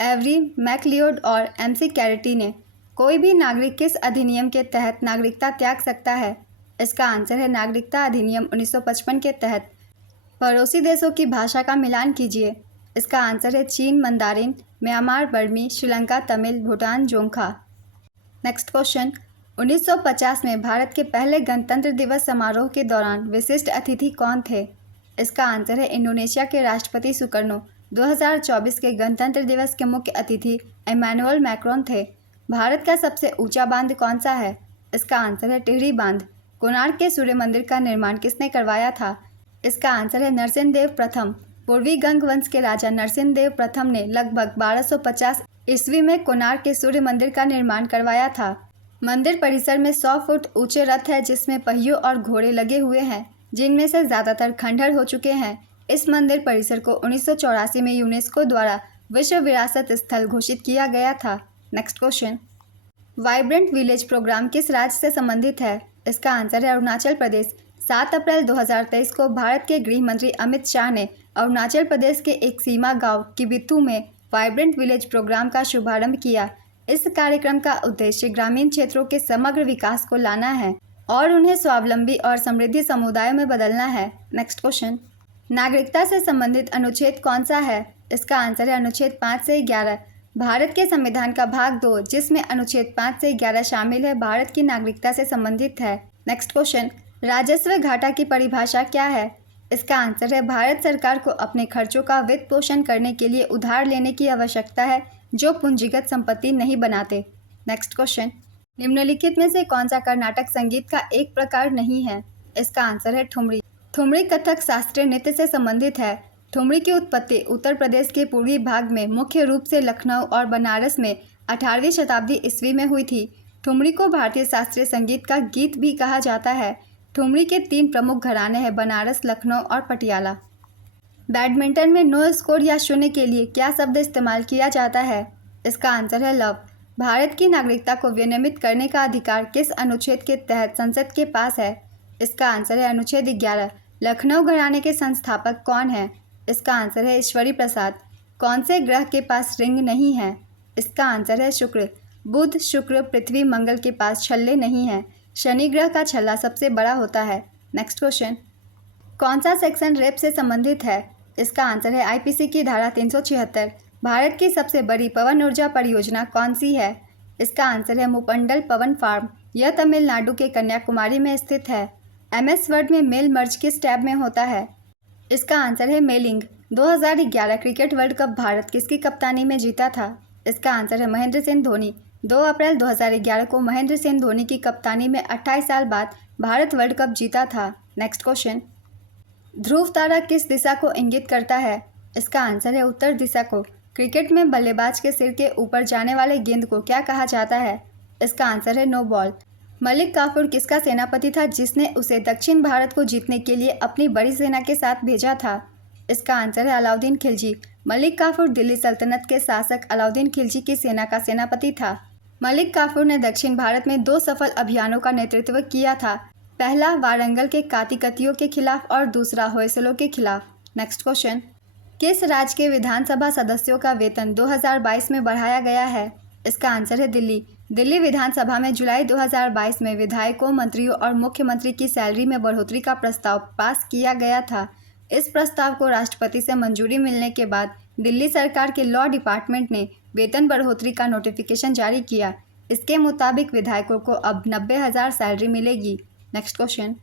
एवरी मैकलियोड और एमसी कैरेटी ने। कोई भी नागरिक किस अधिनियम के तहत नागरिकता त्याग सकता है? इसका आंसर है नागरिकता अधिनियम 1955 के तहत। पड़ोसी देशों की भाषा का मिलान कीजिए। इसका आंसर है चीन मंदारिन, म्यांमार बर्मी, श्रीलंका तमिल, भूटान जोंखा। नेक्स्ट क्वेश्चन, 1950 में भारत के पहले गणतंत्र दिवस समारोह के दौरान विशिष्ट अतिथि कौन थे? इसका आंसर है इंडोनेशिया के राष्ट्रपति सुकर्नो। 2024 के गणतंत्र दिवस के मुख्य अतिथि इमैनुअल मैक्रोन थे। भारत का सबसे ऊंचा बांध कौन सा है? इसका आंसर है टिहरी बांध। कोणार्क के सूर्य मंदिर का निर्माण किसने करवाया था? इसका आंसर है नरसिंहदेव प्रथम। पूर्वी गंग वंश के राजा नरसिंहदेव प्रथम ने लगभग 1250 ईस्वी में कोणार्क के सूर्य मंदिर का निर्माण करवाया था। मंदिर परिसर में 100 फुट ऊंचे रथ है जिसमें पहियों और घोड़े लगे हुए हैं, जिनमें से ज़्यादातर खंडहर हो चुके हैं। इस मंदिर परिसर को 1984 में यूनेस्को द्वारा विश्व विरासत स्थल घोषित किया गया था। Next question, vibrant village programme किस राज्य से संबंधित है? इसका आंसर है अरुणाचल प्रदेश। 7 अप्रैल 2023 को भारत के गृह मंत्री अमित शाह ने अरुणाचल प्रदेश के एक सीमा गांव किबिथु में वाइब्रेंट विलेज प्रोग्राम का शुभारंभ किया। इस कार्यक्रम का उद्देश्य ग्रामीण क्षेत्रों के समग्र विकास को लाना है और उन्हें स्वावलंबी और समृद्धि समुदायों में बदलना है। नेक्स्ट क्वेश्चन, नागरिकता से संबंधित अनुच्छेद कौन सा है? इसका आंसर है अनुच्छेद 5 से 11। भारत के संविधान का भाग 2 जिसमें अनुच्छेद 5 से 11 शामिल है भारत की नागरिकता से संबंधित है। नेक्स्ट क्वेश्चन, राजस्व घाटा की परिभाषा क्या है? इसका आंसर है भारत सरकार को अपने खर्चों का वित्त पोषण करने के लिए उधार लेने की आवश्यकता है जो पूंजीगत संपत्ति नहीं बनाते। नेक्स्ट क्वेश्चन, निम्नलिखित में से कौन सा कर्नाटक संगीत का एक प्रकार नहीं है? इसका आंसर है ठुमरी। ठुमरी कथक शास्त्रीय नृत्य से संबंधित है। ठुमरी की उत्पत्ति उत्तर प्रदेश के पूर्वी भाग में मुख्य रूप से लखनऊ और बनारस में 18वीं शताब्दी ईस्वी में हुई थी। ठुमरी को भारतीय शास्त्रीय संगीत का गीत भी कहा जाता है। ठुमरी के 3 प्रमुख घराने हैं, बनारस, लखनऊ और पटियाला। बैडमिंटन में नो स्कोर या शून्य के लिए क्या शब्द इस्तेमाल किया जाता है? इसका आंसर है लव। भारत की नागरिकता को विनियमित करने का अधिकार किस अनुच्छेद के तहत संसद के पास है? इसका आंसर है अनुच्छेद 11। लखनऊ घराने के संस्थापक कौन है? इसका आंसर है ईश्वरी प्रसाद। कौन से ग्रह के पास रिंग नहीं है? इसका आंसर है शुक्र। बुध, शुक्र, पृथ्वी, मंगल के पास छल्ले नहीं हैं। शनि ग्रह का छल्ला सबसे बड़ा होता है। नेक्स्ट क्वेश्चन, कौन सा सेक्शन रेप से संबंधित है? इसका आंसर है आईपीसी की धारा 376। भारत की सबसे बड़ी पवन ऊर्जा परियोजना कौन सी है? इसका आंसर है मुपंडल पवन फार्म। यह तमिलनाडु के कन्याकुमारी में स्थित है। एमएस वर्ड में मेल मर्ज किस टैब में होता है? इसका आंसर है mailing. 2011 cricket world cup Bharat किसकी कप्तानी में जीता था? इसका आंसर है महेंद्र सिंह धोनी। 2 अप्रैल 2011 को महेंद्र सिंह धोनी की कप्तानी में 28 साल बाद भारत वर्ल्ड कप जीता था। नेक्स्ट क्वेश्चन, ध्रुव तारा किस दिशा को इंगित करता है? इसका आंसर है उत्तर दिशा को। क्रिकेट में बल्लेबाज के सिर के ऊपर जाने वाले गेंद को क्या कहा जाता है? इसका आंसर है नो बॉल। मलिक काफूर किसका सेनापति था जिसने उसे दक्षिण भारत को जीतने के लिए अपनी बड़ी सेना के साथ भेजा था? इसका आंसर है अलाउद्दीन खिलजी। मलिक काफूर दिल्ली सल्तनत के शासक अलाउद्दीन खिलजी की सेना का सेनापति था। मलिक काफूर ने दक्षिण भारत में 2 सफल अभियानों का नेतृत्व किया था। पहला वारंगल के कातिकतियों के खिलाफ और दूसरा होयसलों के खिलाफ। नेक्स्ट क्वेश्चन, किस राज्य के विधानसभा सदस्यों का वेतन 2022 में बढ़ाया गया है? इसका आंसर है दिल्ली। दिल्ली विधानसभा में जुलाई 2022 में विधायकों, मंत्रियों और मुख्यमंत्री की सैलरी में बढ़ोतरी का प्रस्ताव पास किया गया था। इस प्रस्ताव को राष्ट्रपति से मंजूरी मिलने के बाद दिल्ली सरकार के लॉ डिपार्टमेंट ने वेतन बढ़ोतरी का नोटिफिकेशन जारी किया। इसके मुताबिक विधायकों को अब 90,000 सैलरी मिलेगी। नेक्स्ट क्वेश्चन,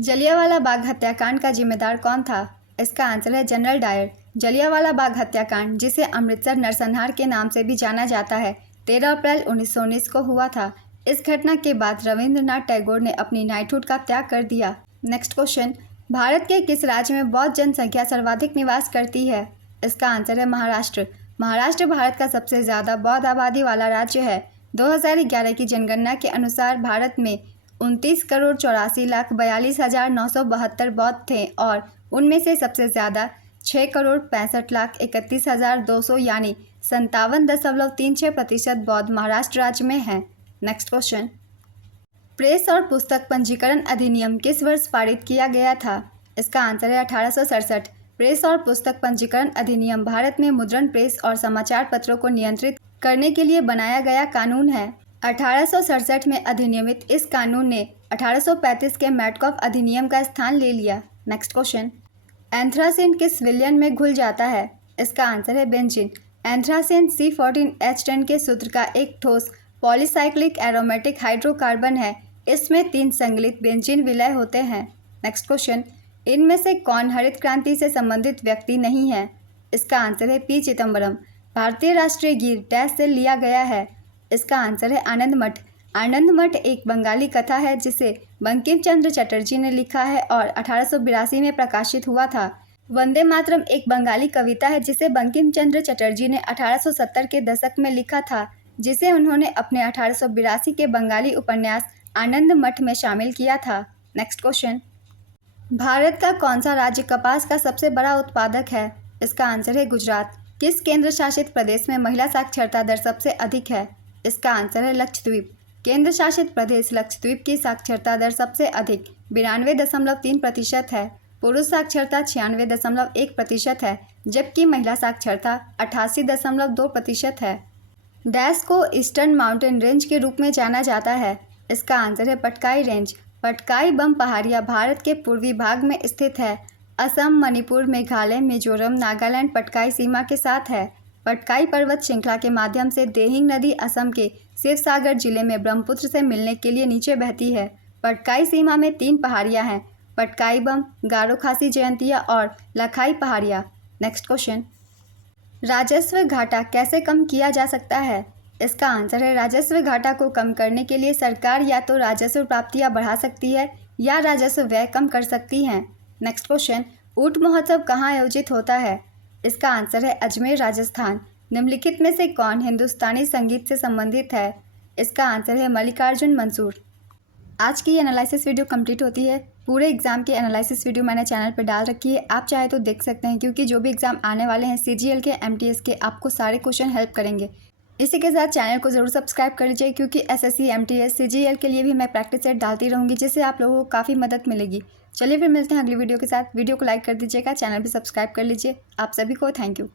जलियांवाला बाग हत्याकांड का जिम्मेदार कौन था? इसका आंसर है जनरल डायर। जलियांवाला बाग हत्याकांड, जिसे अमृतसर नरसंहार के नाम से भी जाना जाता है, 13 अप्रैल 1919 को हुआ था। इस घटना के बाद रविंद्रनाथ टैगोर ने अपनी नाइटहुड का त्याग कर दिया। नेक्स्ट क्वेश्चन, भारत के किस राज्य में बौद्ध जनसंख्या सर्वाधिक निवास करती है? इसका आंसर है महाराष्ट्र। महाराष्ट्र भारत का सबसे ज़्यादा बौद्ध आबादी वाला राज्य है। 2011 की जनगणना के अनुसार भारत में 29,84,42,972 बौद्ध थे और उनमें से सबसे ज़्यादा 6,65,31,200 यानी 57.36% बौद्ध महाराष्ट्र राज्य में हैं। नेक्स्ट क्वेश्चन, प्रेस और पुस्तक पंजीकरण अधिनियम किस वर्ष पारित किया गया था? इसका आंसर है 1867। प्रेस और पुस्तक पंजीकरण अधिनियम भारत में मुद्रण प्रेस और समाचार पत्रों को नियंत्रित करने के लिए बनाया गया कानून है। 1867 में अधिनियमित इस कानून ने 1835 के मैटकॉफ अधिनियम का स्थान ले लिया। नेक्स्ट क्वेश्चन, एंथ्रासिन किस विलयन में घुल जाता है? इसका आंसर है बेंजीन। एंथ्रासिन C14H10 के सूत्र का एक ठोस पॉलीसाइक्लिक एरोमेटिक हाइड्रोकार्बन है। इसमें 3 संगलित बेंजीन विलय होते हैं। नेक्स्ट क्वेश्चन, इनमें से कौन हरित क्रांति से संबंधित व्यक्ति नहीं है? इसका आंसर है पी चिदम्बरम। भारतीय राष्ट्रीय गीत डैश से लिया गया है? इसका आंसर है आनंद मठ। आनंद मठ एक बंगाली कथा है जिसे बंकिम चंद्र चटर्जी ने लिखा है और 1882 में प्रकाशित हुआ था। वंदे मातरम एक बंगाली कविता है जिसे बंकिम चंद्र चटर्जी ने 1870 के दशक में लिखा था, जिसे उन्होंने अपने 1882 के बंगाली उपन्यास आनंद मठ में शामिल किया था। नेक्स्ट क्वेश्चन, भारत का कौन सा राज्य कपास का सबसे बड़ा उत्पादक है? इसका आंसर है गुजरात। किस केंद्र शासित प्रदेश में महिला साक्षरता दर सबसे अधिक है? इसका आंसर है लक्षद्वीप। केंद्र शासित प्रदेश लक्षद्वीप की साक्षरता दर सबसे अधिक 92.3% है। पुरुष साक्षरता 96.1% है, जबकि महिला साक्षरता 88.2% है। डैश को ईस्टर्न माउंटेन रेंज के रूप में जाना जाता है? इसका आंसर है पटकाई रेंज। पटकाई बम पहाड़ियाँ भारत के पूर्वी भाग में स्थित है। असम, मणिपुर, मेघालय, मिजोरम, नागालैंड पटकाई सीमा के साथ है। पटकाई पर्वत श्रृंखला के माध्यम से देहिंग नदी असम के शिवसागर जिले में ब्रह्मपुत्र से मिलने के लिए नीचे बहती है। पटकाई सीमा में 3 पहाड़ियाँ हैं, पटकाई बम, गारो खासी जयंतिया और लखाई पहाड़ियाँ। नेक्स्ट क्वेश्चन, राजस्व घाटा कैसे कम किया जा सकता है? इसका आंसर है राजस्व घाटा को कम करने के लिए सरकार या तो राजस्व प्राप्तियाँ बढ़ा सकती है या राजस्व व्यय कम कर सकती हैं। नेक्स्ट क्वेश्चन, ऊंट महोत्सव कहाँ आयोजित होता है? इसका आंसर है अजमेर, राजस्थान। निम्नलिखित में से कौन हिंदुस्तानी संगीत से संबंधित है? इसका आंसर है मल्लिकार्जुन मंसूर। आज की एनालिसिस वीडियो कंप्लीट होती है। पूरे एग्जाम की एनालिसिस वीडियो मैंने चैनल पर डाल रखी है, आप चाहे तो देख सकते हैं, क्योंकि जो भी एग्जाम आने वाले हैं CGL के, MTS के, आपको सारे क्वेश्चन हेल्प करेंगे। इसी के साथ चैनल को ज़रूर सब्सक्राइब कर लीजिए, क्योंकि SSC, MTS, CGL के लिए भी मैं प्रैक्टिस सेट डालती रहूँगी, जिससे आप लोगों को काफ़ी मदद मिलेगी। चलिए फिर मिलते हैं अगली वीडियो के साथ। वीडियो को लाइक कर दीजिएगा, चैनल भी सब्सक्राइब कर लीजिए। आप सभी को थैंक यू।